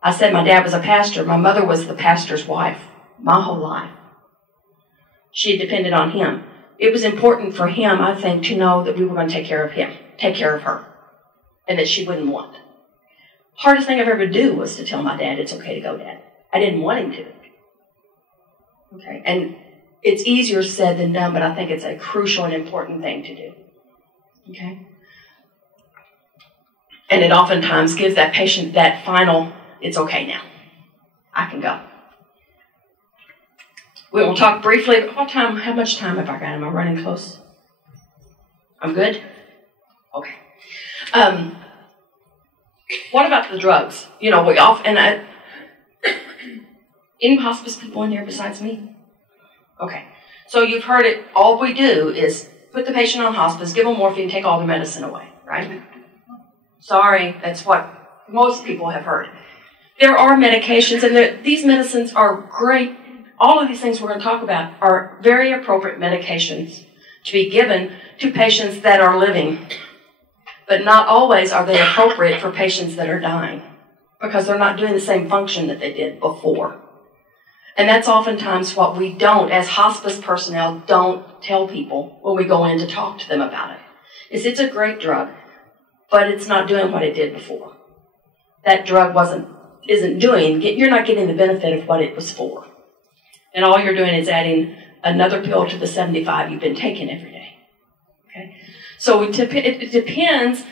I said, my dad was a pastor. My mother was the pastor's wife my whole life. She had depended on him. It was important for him, I think, to know that we were going to take care of him, take care of her, and that she wouldn't want. Hardest thing I've ever do was to tell my dad, it's okay to go, Dad. I didn't want him to. Okay, and it's easier said than done, but I think it's a crucial and important thing to do. Okay? And it oftentimes gives that patient that final, it's okay now. I can go. We will talk briefly about how much time have I got? Am I running close? I'm good? Okay. What about the drugs? You know, any hospice people in here besides me? Okay. So you've heard it, all we do is put the patient on hospice, give them morphine, take all the medicine away, right? Sorry, that's what most people have heard. There are medications, and these medicines are great. All of these things we're going to talk about are very appropriate medications to be given to patients that are living. But not always are they appropriate for patients that are dying, because they're not doing the same function that they did before. And that's oftentimes what we don't, as hospice personnel, don't tell people when we go in to talk to them about it. It's a great drug, but it's not doing what it did before. That drug you're not getting the benefit of what it was for. And all you're doing is adding another pill to the 75 you've been taking every day. Okay? So it depends.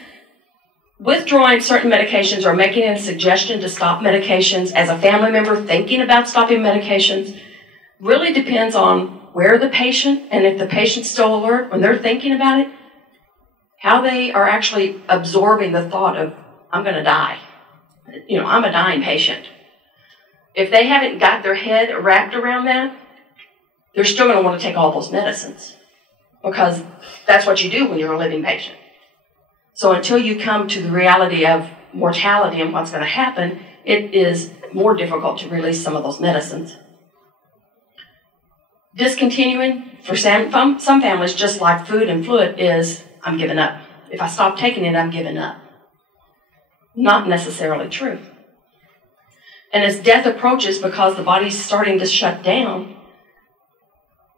Withdrawing certain medications or making a suggestion to stop medications as a family member thinking about stopping medications really depends on where the patient, and if the patient's still alert when they're thinking about it, how they are actually absorbing the thought of, I'm going to die. You know, I'm a dying patient. If they haven't got their head wrapped around that, they're still going to want to take all those medicines, because that's what you do when you're a living patient. So until you come to the reality of mortality and what's going to happen, it is more difficult to release some of those medicines. Discontinuing for some families, just like food and fluid, is I'm giving up. If I stop taking it, I'm giving up. Not necessarily true. And as death approaches, because the body's starting to shut down,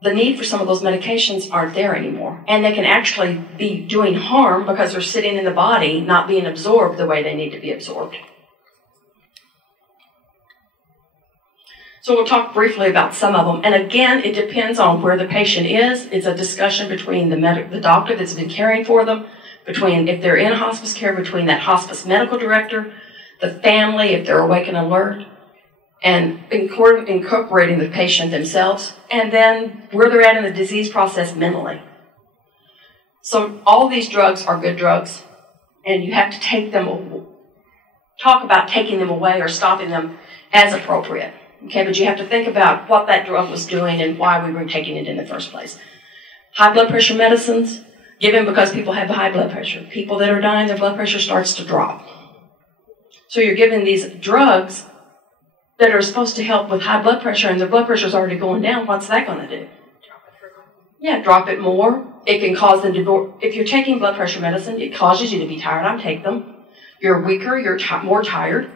the need for some of those medications aren't there anymore. And they can actually be doing harm because they're sitting in the body, not being absorbed the way they need to be absorbed. So we'll talk briefly about some of them. And again, it depends on where the patient is. It's a discussion between the doctor that's been caring for them, between, if they're in hospice care, between that hospice medical director, the family, if they're awake and alert, and incorporating the patient themselves, and then where they're at in the disease process mentally. So all these drugs are good drugs, and you have to talk about taking them away or stopping them as appropriate. Okay, but you have to think about what that drug was doing and why we were taking it in the first place. High blood pressure medicines, given because people have high blood pressure. People that are dying, their blood pressure starts to drop. So you're giving these drugs that are supposed to help with high blood pressure, and their blood pressure is already going down. What's that going to do? Yeah, drop it more. It can cause them to, if you're taking blood pressure medicine, it causes you to be tired. I take them. You're weaker, you're more tired.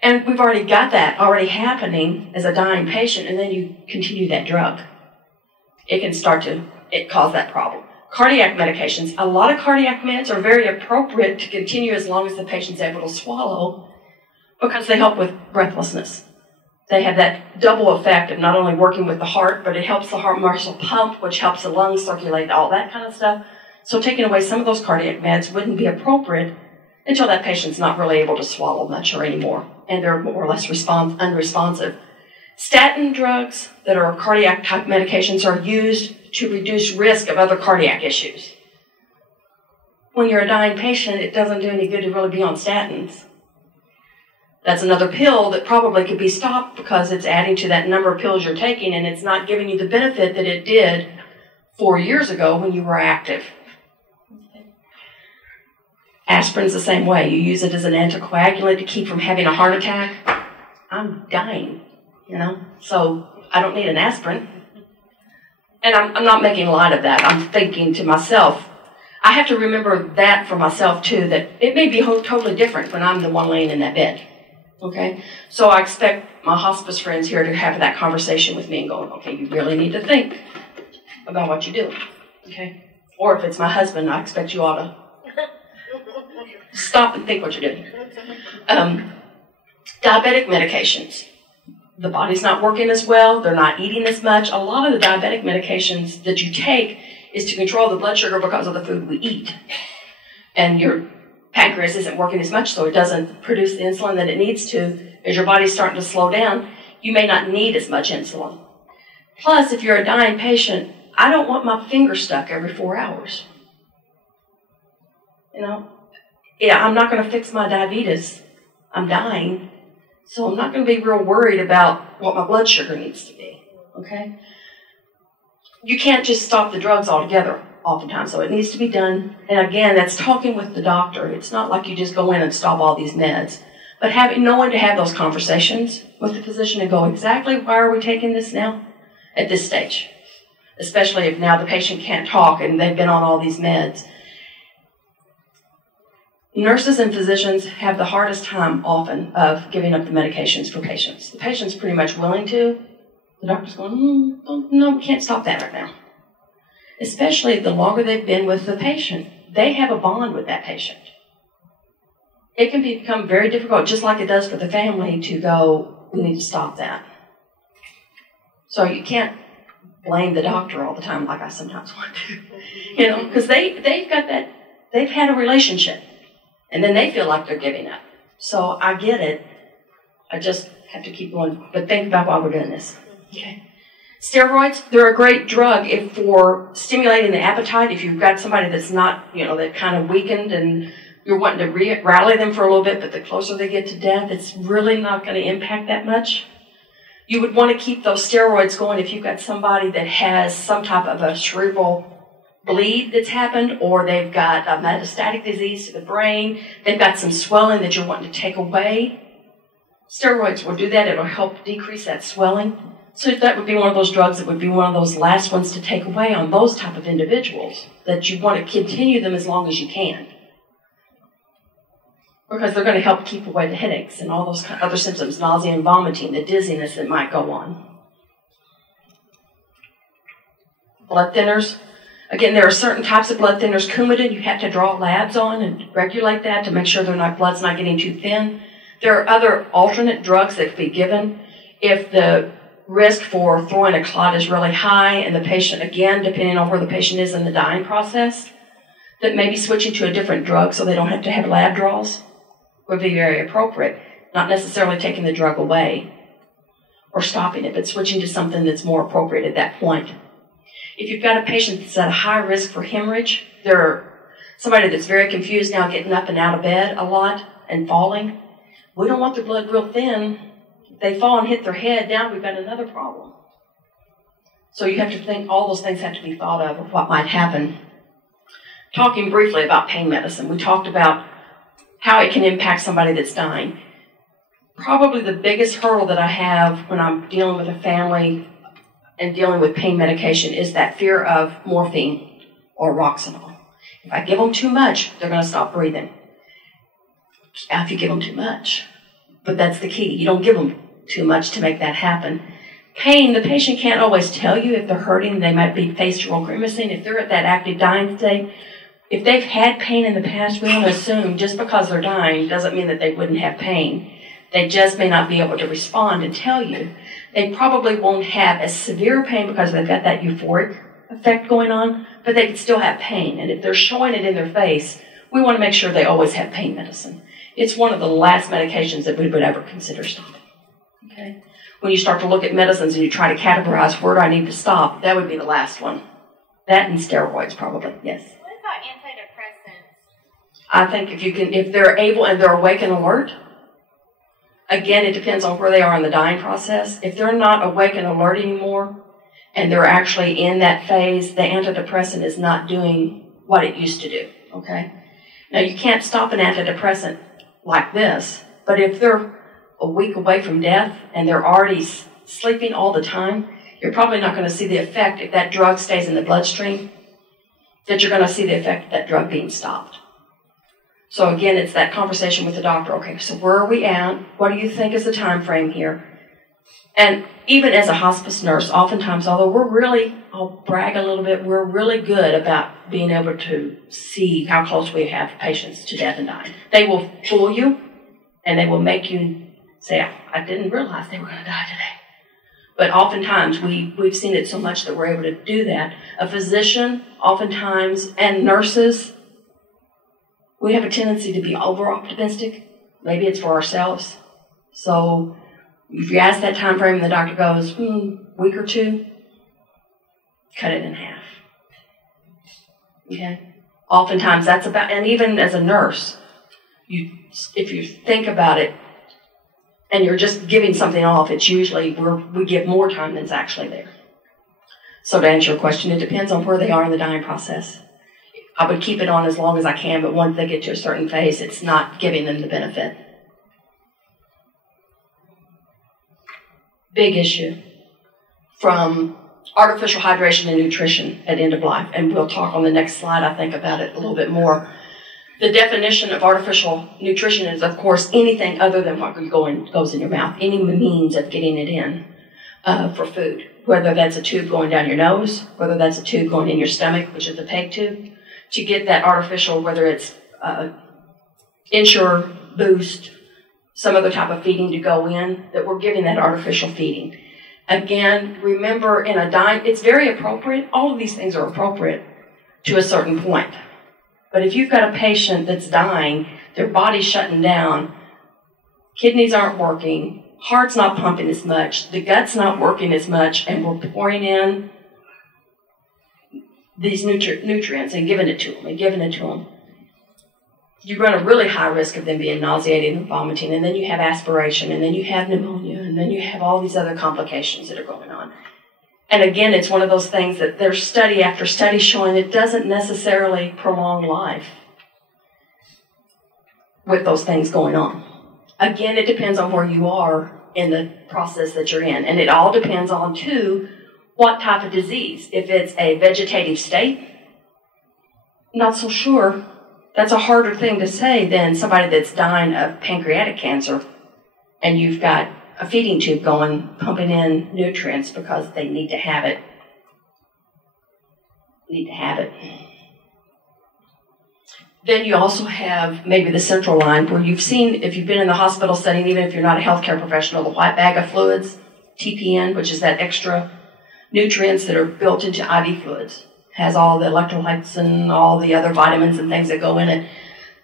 And we've already got that already happening as a dying patient, and then you continue that drug. It can cause that problem. Cardiac medications. A lot of cardiac meds are very appropriate to continue as long as the patient's able to swallow, because they help with breathlessness. They have that double effect of not only working with the heart, but it helps the heart muscle pump, which helps the lungs circulate, all that kind of stuff. So taking away some of those cardiac meds wouldn't be appropriate until that patient's not really able to swallow much or anymore, and they're more or less unresponsive. Statin drugs that are cardiac type medications are used to reduce risk of other cardiac issues. When you're a dying patient, it doesn't do any good to really be on statins. That's another pill that probably could be stopped because it's adding to that number of pills you're taking, and it's not giving you the benefit that it did 4 years ago when you were active. Aspirin's the same way. You use it as an anticoagulant to keep from having a heart attack. I'm dying, so I don't need an aspirin. And I'm not making light of that. I'm thinking to myself, I have to remember that for myself too, that it may be totally different when I'm the one laying in that bed. Okay? So I expect my hospice friends here to have that conversation with me and going, okay, you really need to think about what you do. Okay? Or if it's my husband, I expect you all to stop and think what you're doing. Diabetic medications. The body's not working as well. They're not eating as much. A lot of the diabetic medications that you take is to control the blood sugar because of the food we eat. And your pancreas isn't working as much, so it doesn't produce the insulin that it needs to. As your body's starting to slow down, you may not need as much insulin. Plus, if you're a dying patient, I don't want my finger stuck every 4 hours. You know? Yeah, I'm not going to fix my diabetes. I'm dying. So I'm not going to be real worried about what my blood sugar needs to be. Okay? You can't just stop the drugs altogether oftentimes, so it needs to be done. And again, that's talking with the doctor. It's not like you just go in and stop all these meds. But knowing to have those conversations with the physician and go, exactly why are we taking this now at this stage? Especially if now the patient can't talk and they've been on all these meds. Nurses and physicians have the hardest time often of giving up the medications for patients. The patient's pretty much willing to. The doctor's going, no, we can't stop that right now. Especially the longer they've been with the patient. They have a bond with that patient. It can become very difficult, just like it does for the family, to go, we need to stop that. So you can't blame the doctor all the time like I sometimes want to. You know, because they've got that, they've had a relationship. And then they feel like they're giving up. So I get it. I just have to keep going. But think about why we're doing this. Okay. Steroids, they're a great drug if for stimulating the appetite. If you've got somebody that's not, you know, that kind of weakened and you're wanting to rally them for a little bit, but the closer they get to death, it's really not going to impact that much. You would want to keep those steroids going if you've got somebody that has some type of a cerebral bleed that's happened, or they've got a metastatic disease to the brain, they've got some swelling that you're wanting to take away. Steroids will do that. It'll help decrease that swelling. So that would be one of those drugs that would be one of those last ones to take away on those type of individuals, that you want to continue them as long as you can. Because they're going to help keep away the headaches and all those other symptoms, nausea and vomiting, the dizziness that might go on. Blood thinners. Again, there are certain types of blood thinners. Coumadin, you have to draw labs on and regulate that to make sure blood's not getting too thin. There are other alternate drugs that can be given if the risk for throwing a clot is really high and the patient, again, depending on where the patient is in the dying process, that maybe switching to a different drug so they don't have to have lab draws would be very appropriate. Not necessarily taking the drug away or stopping it, but switching to something that's more appropriate at that point. If you've got a patient that's at a high risk for hemorrhage, they're somebody that's very confused now, getting up and out of bed a lot and falling, we don't want their blood real thin. If they fall and hit their head, now we've got another problem. So you have to think, all those things have to be thought of what might happen. Talking briefly about pain medicine, we talked about how it can impact somebody that's dying. Probably the biggest hurdle that I have when I'm dealing with a family and dealing with pain medication is that fear of morphine or Roxanol. If I give them too much, they're going to stop breathing. If you give them too much. But that's the key. You don't give them too much to make that happen. Pain, the patient can't always tell you if they're hurting. They might be facial grimacing. If they're at that active dying state, if they've had pain in the past, we don't assume just because they're dying doesn't mean that they wouldn't have pain. They just may not be able to respond and tell you. They probably won't have as severe pain because they've got that euphoric effect going on, but they could still have pain. And if they're showing it in their face, we want to make sure they always have pain medicine. It's one of the last medications that we would ever consider stopping. Okay? When you start to look at medicines and you try to categorize where do I need to stop, that would be the last one. That and steroids probably, yes. What about antidepressants? I think if they're able and they're awake and alert, again, it depends on where they are in the dying process. If they're not awake and alert anymore, and they're actually in that phase, the antidepressant is not doing what it used to do, okay? Now, you can't stop an antidepressant like this, but if they're a week away from death and they're already sleeping all the time, you're probably not going to see the effect if that drug stays in the bloodstream, that you're going to see the effect of that drug being stopped. So again, it's that conversation with the doctor. Okay, so where are we at? What do you think is the time frame here? And even as a hospice nurse, oftentimes, although I'll brag a little bit, we're really good about being able to see how close we have patients to death and dying. They will fool you, and they will make you say, I didn't realize they were going to die today. But oftentimes, we've seen it so much that we're able to do that. A physician, oftentimes, and nurses, we have a tendency to be over-optimistic. Maybe it's for ourselves. So if you ask that time frame and the doctor goes, week or two, cut it in half. Okay? Oftentimes that's about, and even as a nurse, if you think about it and you're just giving something off, it's usually we give more time than's actually there. So to answer your question, it depends on where they are in the dying process. I would keep it on as long as I can, but once they get to a certain phase, it's not giving them the benefit. Big issue from artificial hydration and nutrition at end of life. And we'll talk on the next slide, I think, about it a little bit more. The definition of artificial nutrition is, of course, anything other than what goes in your mouth, any means of getting it in for food, whether that's a tube going down your nose, whether that's a tube going in your stomach, which is the PEG tube, to get that artificial, whether it's Ensure, Boost, some other type of feeding to go in, that we're giving that artificial feeding. Again, remember, in a dying, it's very appropriate. All of these things are appropriate to a certain point. But if you've got a patient that's dying, their body's shutting down, kidneys aren't working, heart's not pumping as much, the gut's not working as much, and we're pouring in these nutrients and giving it to them, you run a really high risk of them being nauseated and vomiting, and then you have aspiration, and then you have pneumonia, and then you have all these other complications that are going on. And again, it's one of those things that there's study after study showing it doesn't necessarily prolong life with those things going on. Again, it depends on where you are in the process that you're in, and it all depends on, too, what type of disease. If it's a vegetative state, not so sure. That's a harder thing to say than somebody that's dying of pancreatic cancer and you've got a feeding tube going, pumping in nutrients because they need to have it. Then you also have maybe the central line where you've seen, if you've been in the hospital setting, even if you're not a healthcare professional, the white bag of fluids, TPN, which is that extra nutrients that are built into IV fluids. Has all the electrolytes and all the other vitamins and things that go in it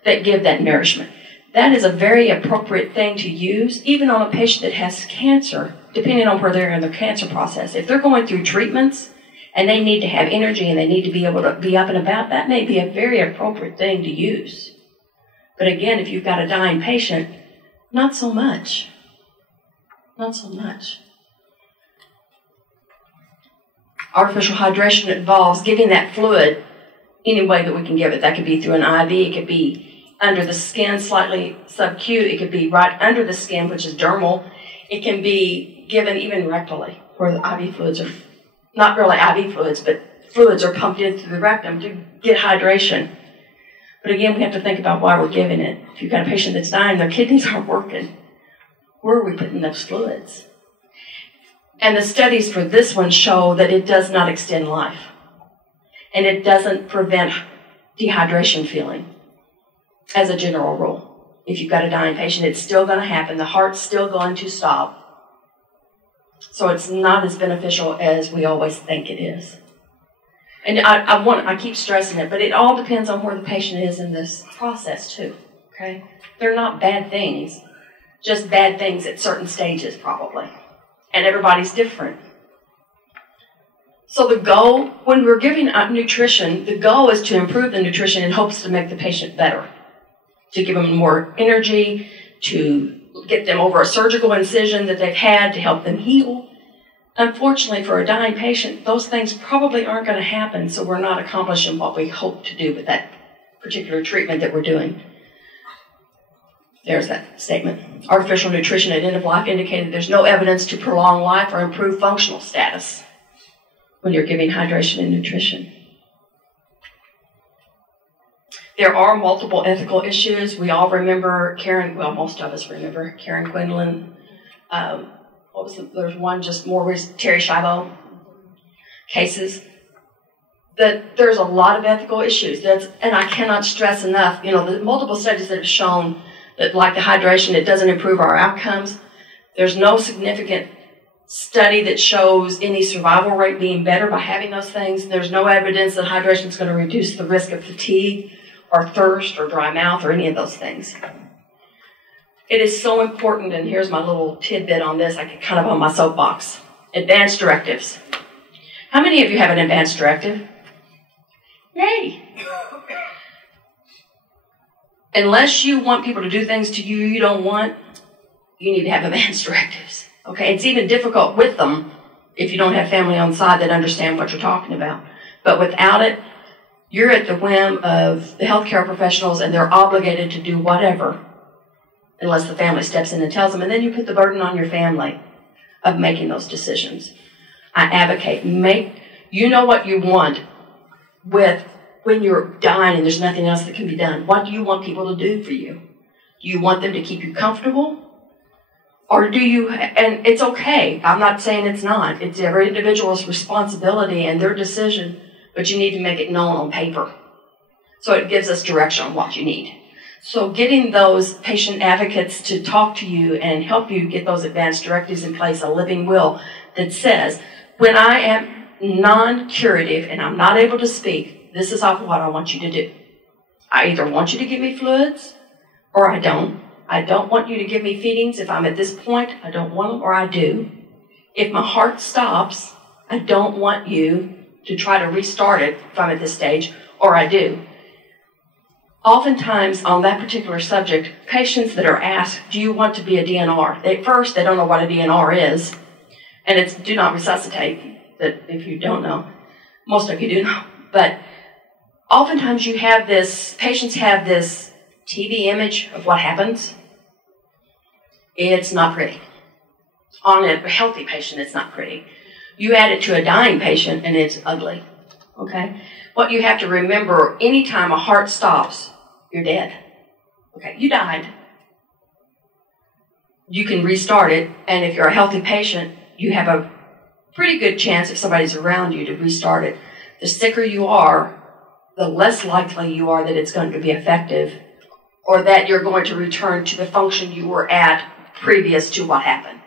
that give that nourishment. That is a very appropriate thing to use, even on a patient that has cancer, depending on where they're in their cancer process. If they're going through treatments and they need to have energy and they need to be able to be up and about, that may be a very appropriate thing to use. But again, if you've got a dying patient, not so much. Not so much. Artificial hydration involves giving that fluid any way that we can give it. That could be through an IV, it could be under the skin, slightly sub-Q, it could be right under the skin, which is dermal. It can be given even rectally, where the IV fluids are, not really IV fluids, but fluids are pumped in through the rectum to get hydration. But again, we have to think about why we're giving it. If you've got a patient that's dying, their kidneys aren't working, where are we putting those fluids? And the studies for this one show that it does not extend life. And it doesn't prevent dehydration feeling, as a general rule. If you've got a dying patient, it's still going to happen. The heart's still going to stop. So it's not as beneficial as we always think it is. And I keep stressing it, but it all depends on where the patient is in this process, too. Okay? They're not bad things, just bad things at certain stages, probably. And everybody's different. So the goal, when we're giving nutrition, the goal is to improve the nutrition in hopes to make the patient better, to give them more energy, to get them over a surgical incision that they've had, to help them heal. Unfortunately, for a dying patient, those things probably aren't going to happen, so we're not accomplishing what we hope to do with that particular treatment that we're doing. There's that statement. Artificial nutrition at end of life indicated there's no evidence to prolong life or improve functional status when you're giving hydration and nutrition. There are multiple ethical issues. We all remember most of us remember Karen Quinlan there's one just more Terry Schiavo cases. That there's a lot of ethical issues. And I cannot stress enough, the multiple studies that have shown that, like the hydration, it doesn't improve our outcomes. There's no significant study that shows any survival rate being better by having those things. There's no evidence that hydration is going to reduce the risk of fatigue or thirst or dry mouth or any of those things. It is so important, and here's my little tidbit on this. I get kind of on my soapbox. Advanced directives. How many of you have an advanced directive? Yay! Unless you want people to do things to you you don't want, you need to have advanced directives. Okay, it's even difficult with them if you don't have family on side that understand what you're talking about. But without it, you're at the whim of the healthcare professionals, and they're obligated to do whatever unless the family steps in and tells them, and then you put the burden on your family of making those decisions. I advocate, you know what you want with when you're dying and there's nothing else that can be done. What do you want people to do for you? Do you want them to keep you comfortable? Or do you, and it's okay, I'm not saying it's not, it's every individual's responsibility and their decision, but you need to make it known on paper. So it gives us direction on what you need. So getting those patient advocates to talk to you and help you get those advanced directives in place, a living will that says, when I am non-curative and I'm not able to speak, this is what I want you to do. I either want you to give me fluids or I don't. I don't want you to give me feedings if I'm at this point. I don't want them or I do. If my heart stops, I don't want you to try to restart it if I'm at this stage, or I do. Oftentimes on that particular subject, patients that are asked, do you want to be a DNR? First, they don't know what a DNR is, and it's do not resuscitate, that if you don't know. Most of you do know. But oftentimes patients have this TV image of what happens. It's not pretty. On a healthy patient, it's not pretty. You add it to a dying patient, and it's ugly. Okay? What you have to remember, anytime a heart stops, you're dead. Okay, you died. You can restart it, and if you're a healthy patient, you have a pretty good chance, if somebody's around you, to restart it. The sicker you are, the less likely you are that it's going to be effective, or that you're going to return to the function you were at previous to what happened.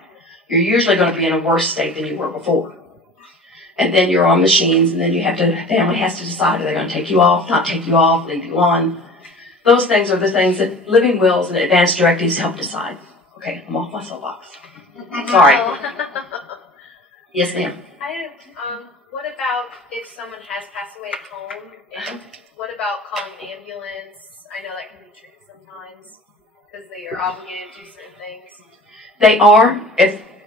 You're usually going to be in a worse state than you were before. And then you're on machines, and then family has to decide, are they going to take you off, not take you off, leave you on. Those things are the things that living wills and advanced directives help decide. Okay, I'm off my soapbox. Sorry. Yes, ma'am. What about if someone has passed away at home? And what about calling an ambulance? I know that can be tricky sometimes because they are obligated to do certain things. They are.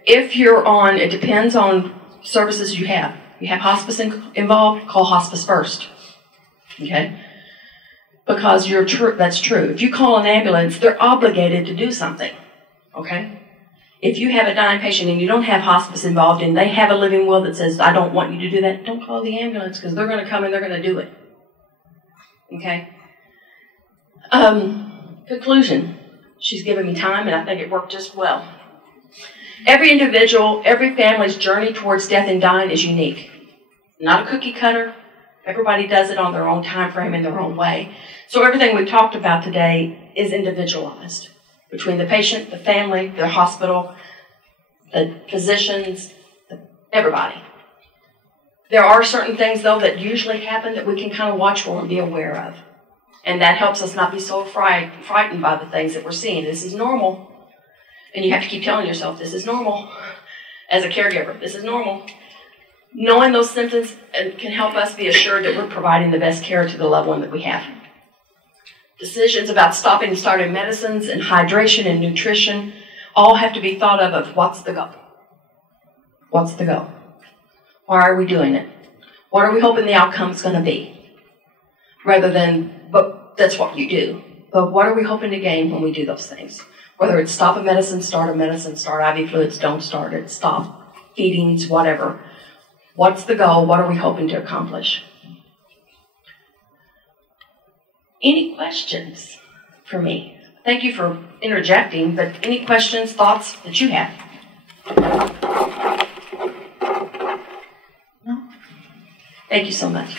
If you're on, it depends on services you have. You have hospice involved, call hospice first. Okay? Because that's true. If you call an ambulance, they're obligated to do something. Okay? If you have a dying patient and you don't have hospice involved and they have a living will that says, I don't want you to do that, don't call the ambulance because they're going to come and they're going to do it. Okay? Conclusion. She's given me time and I think it worked just well. Every individual, every family's journey towards death and dying is unique. Not a cookie cutter. Everybody does it on their own time frame in their own way. So everything we've talked about today is individualized between the patient, the family, the hospital, the physicians, everybody. There are certain things, though, that usually happen that we can kind of watch for and be aware of. And that helps us not be so frightened by the things that we're seeing. This is normal. And you have to keep telling yourself, this is normal. As a caregiver, this is normal. Knowing those symptoms can help us be assured that we're providing the best care to the loved one that we have. Decisions about stopping and starting medicines and hydration and nutrition all have to be thought of what's the goal? What's the goal? Why are we doing it? What are we hoping the outcome's going to be? Rather than, but that's what you do. But what are we hoping to gain when we do those things? Whether it's stop a medicine, start IV fluids, don't start it, stop feedings, whatever. What's the goal? What are we hoping to accomplish? Any questions for me? Thank you for interjecting, but any questions, thoughts that you have? No? Thank you so much.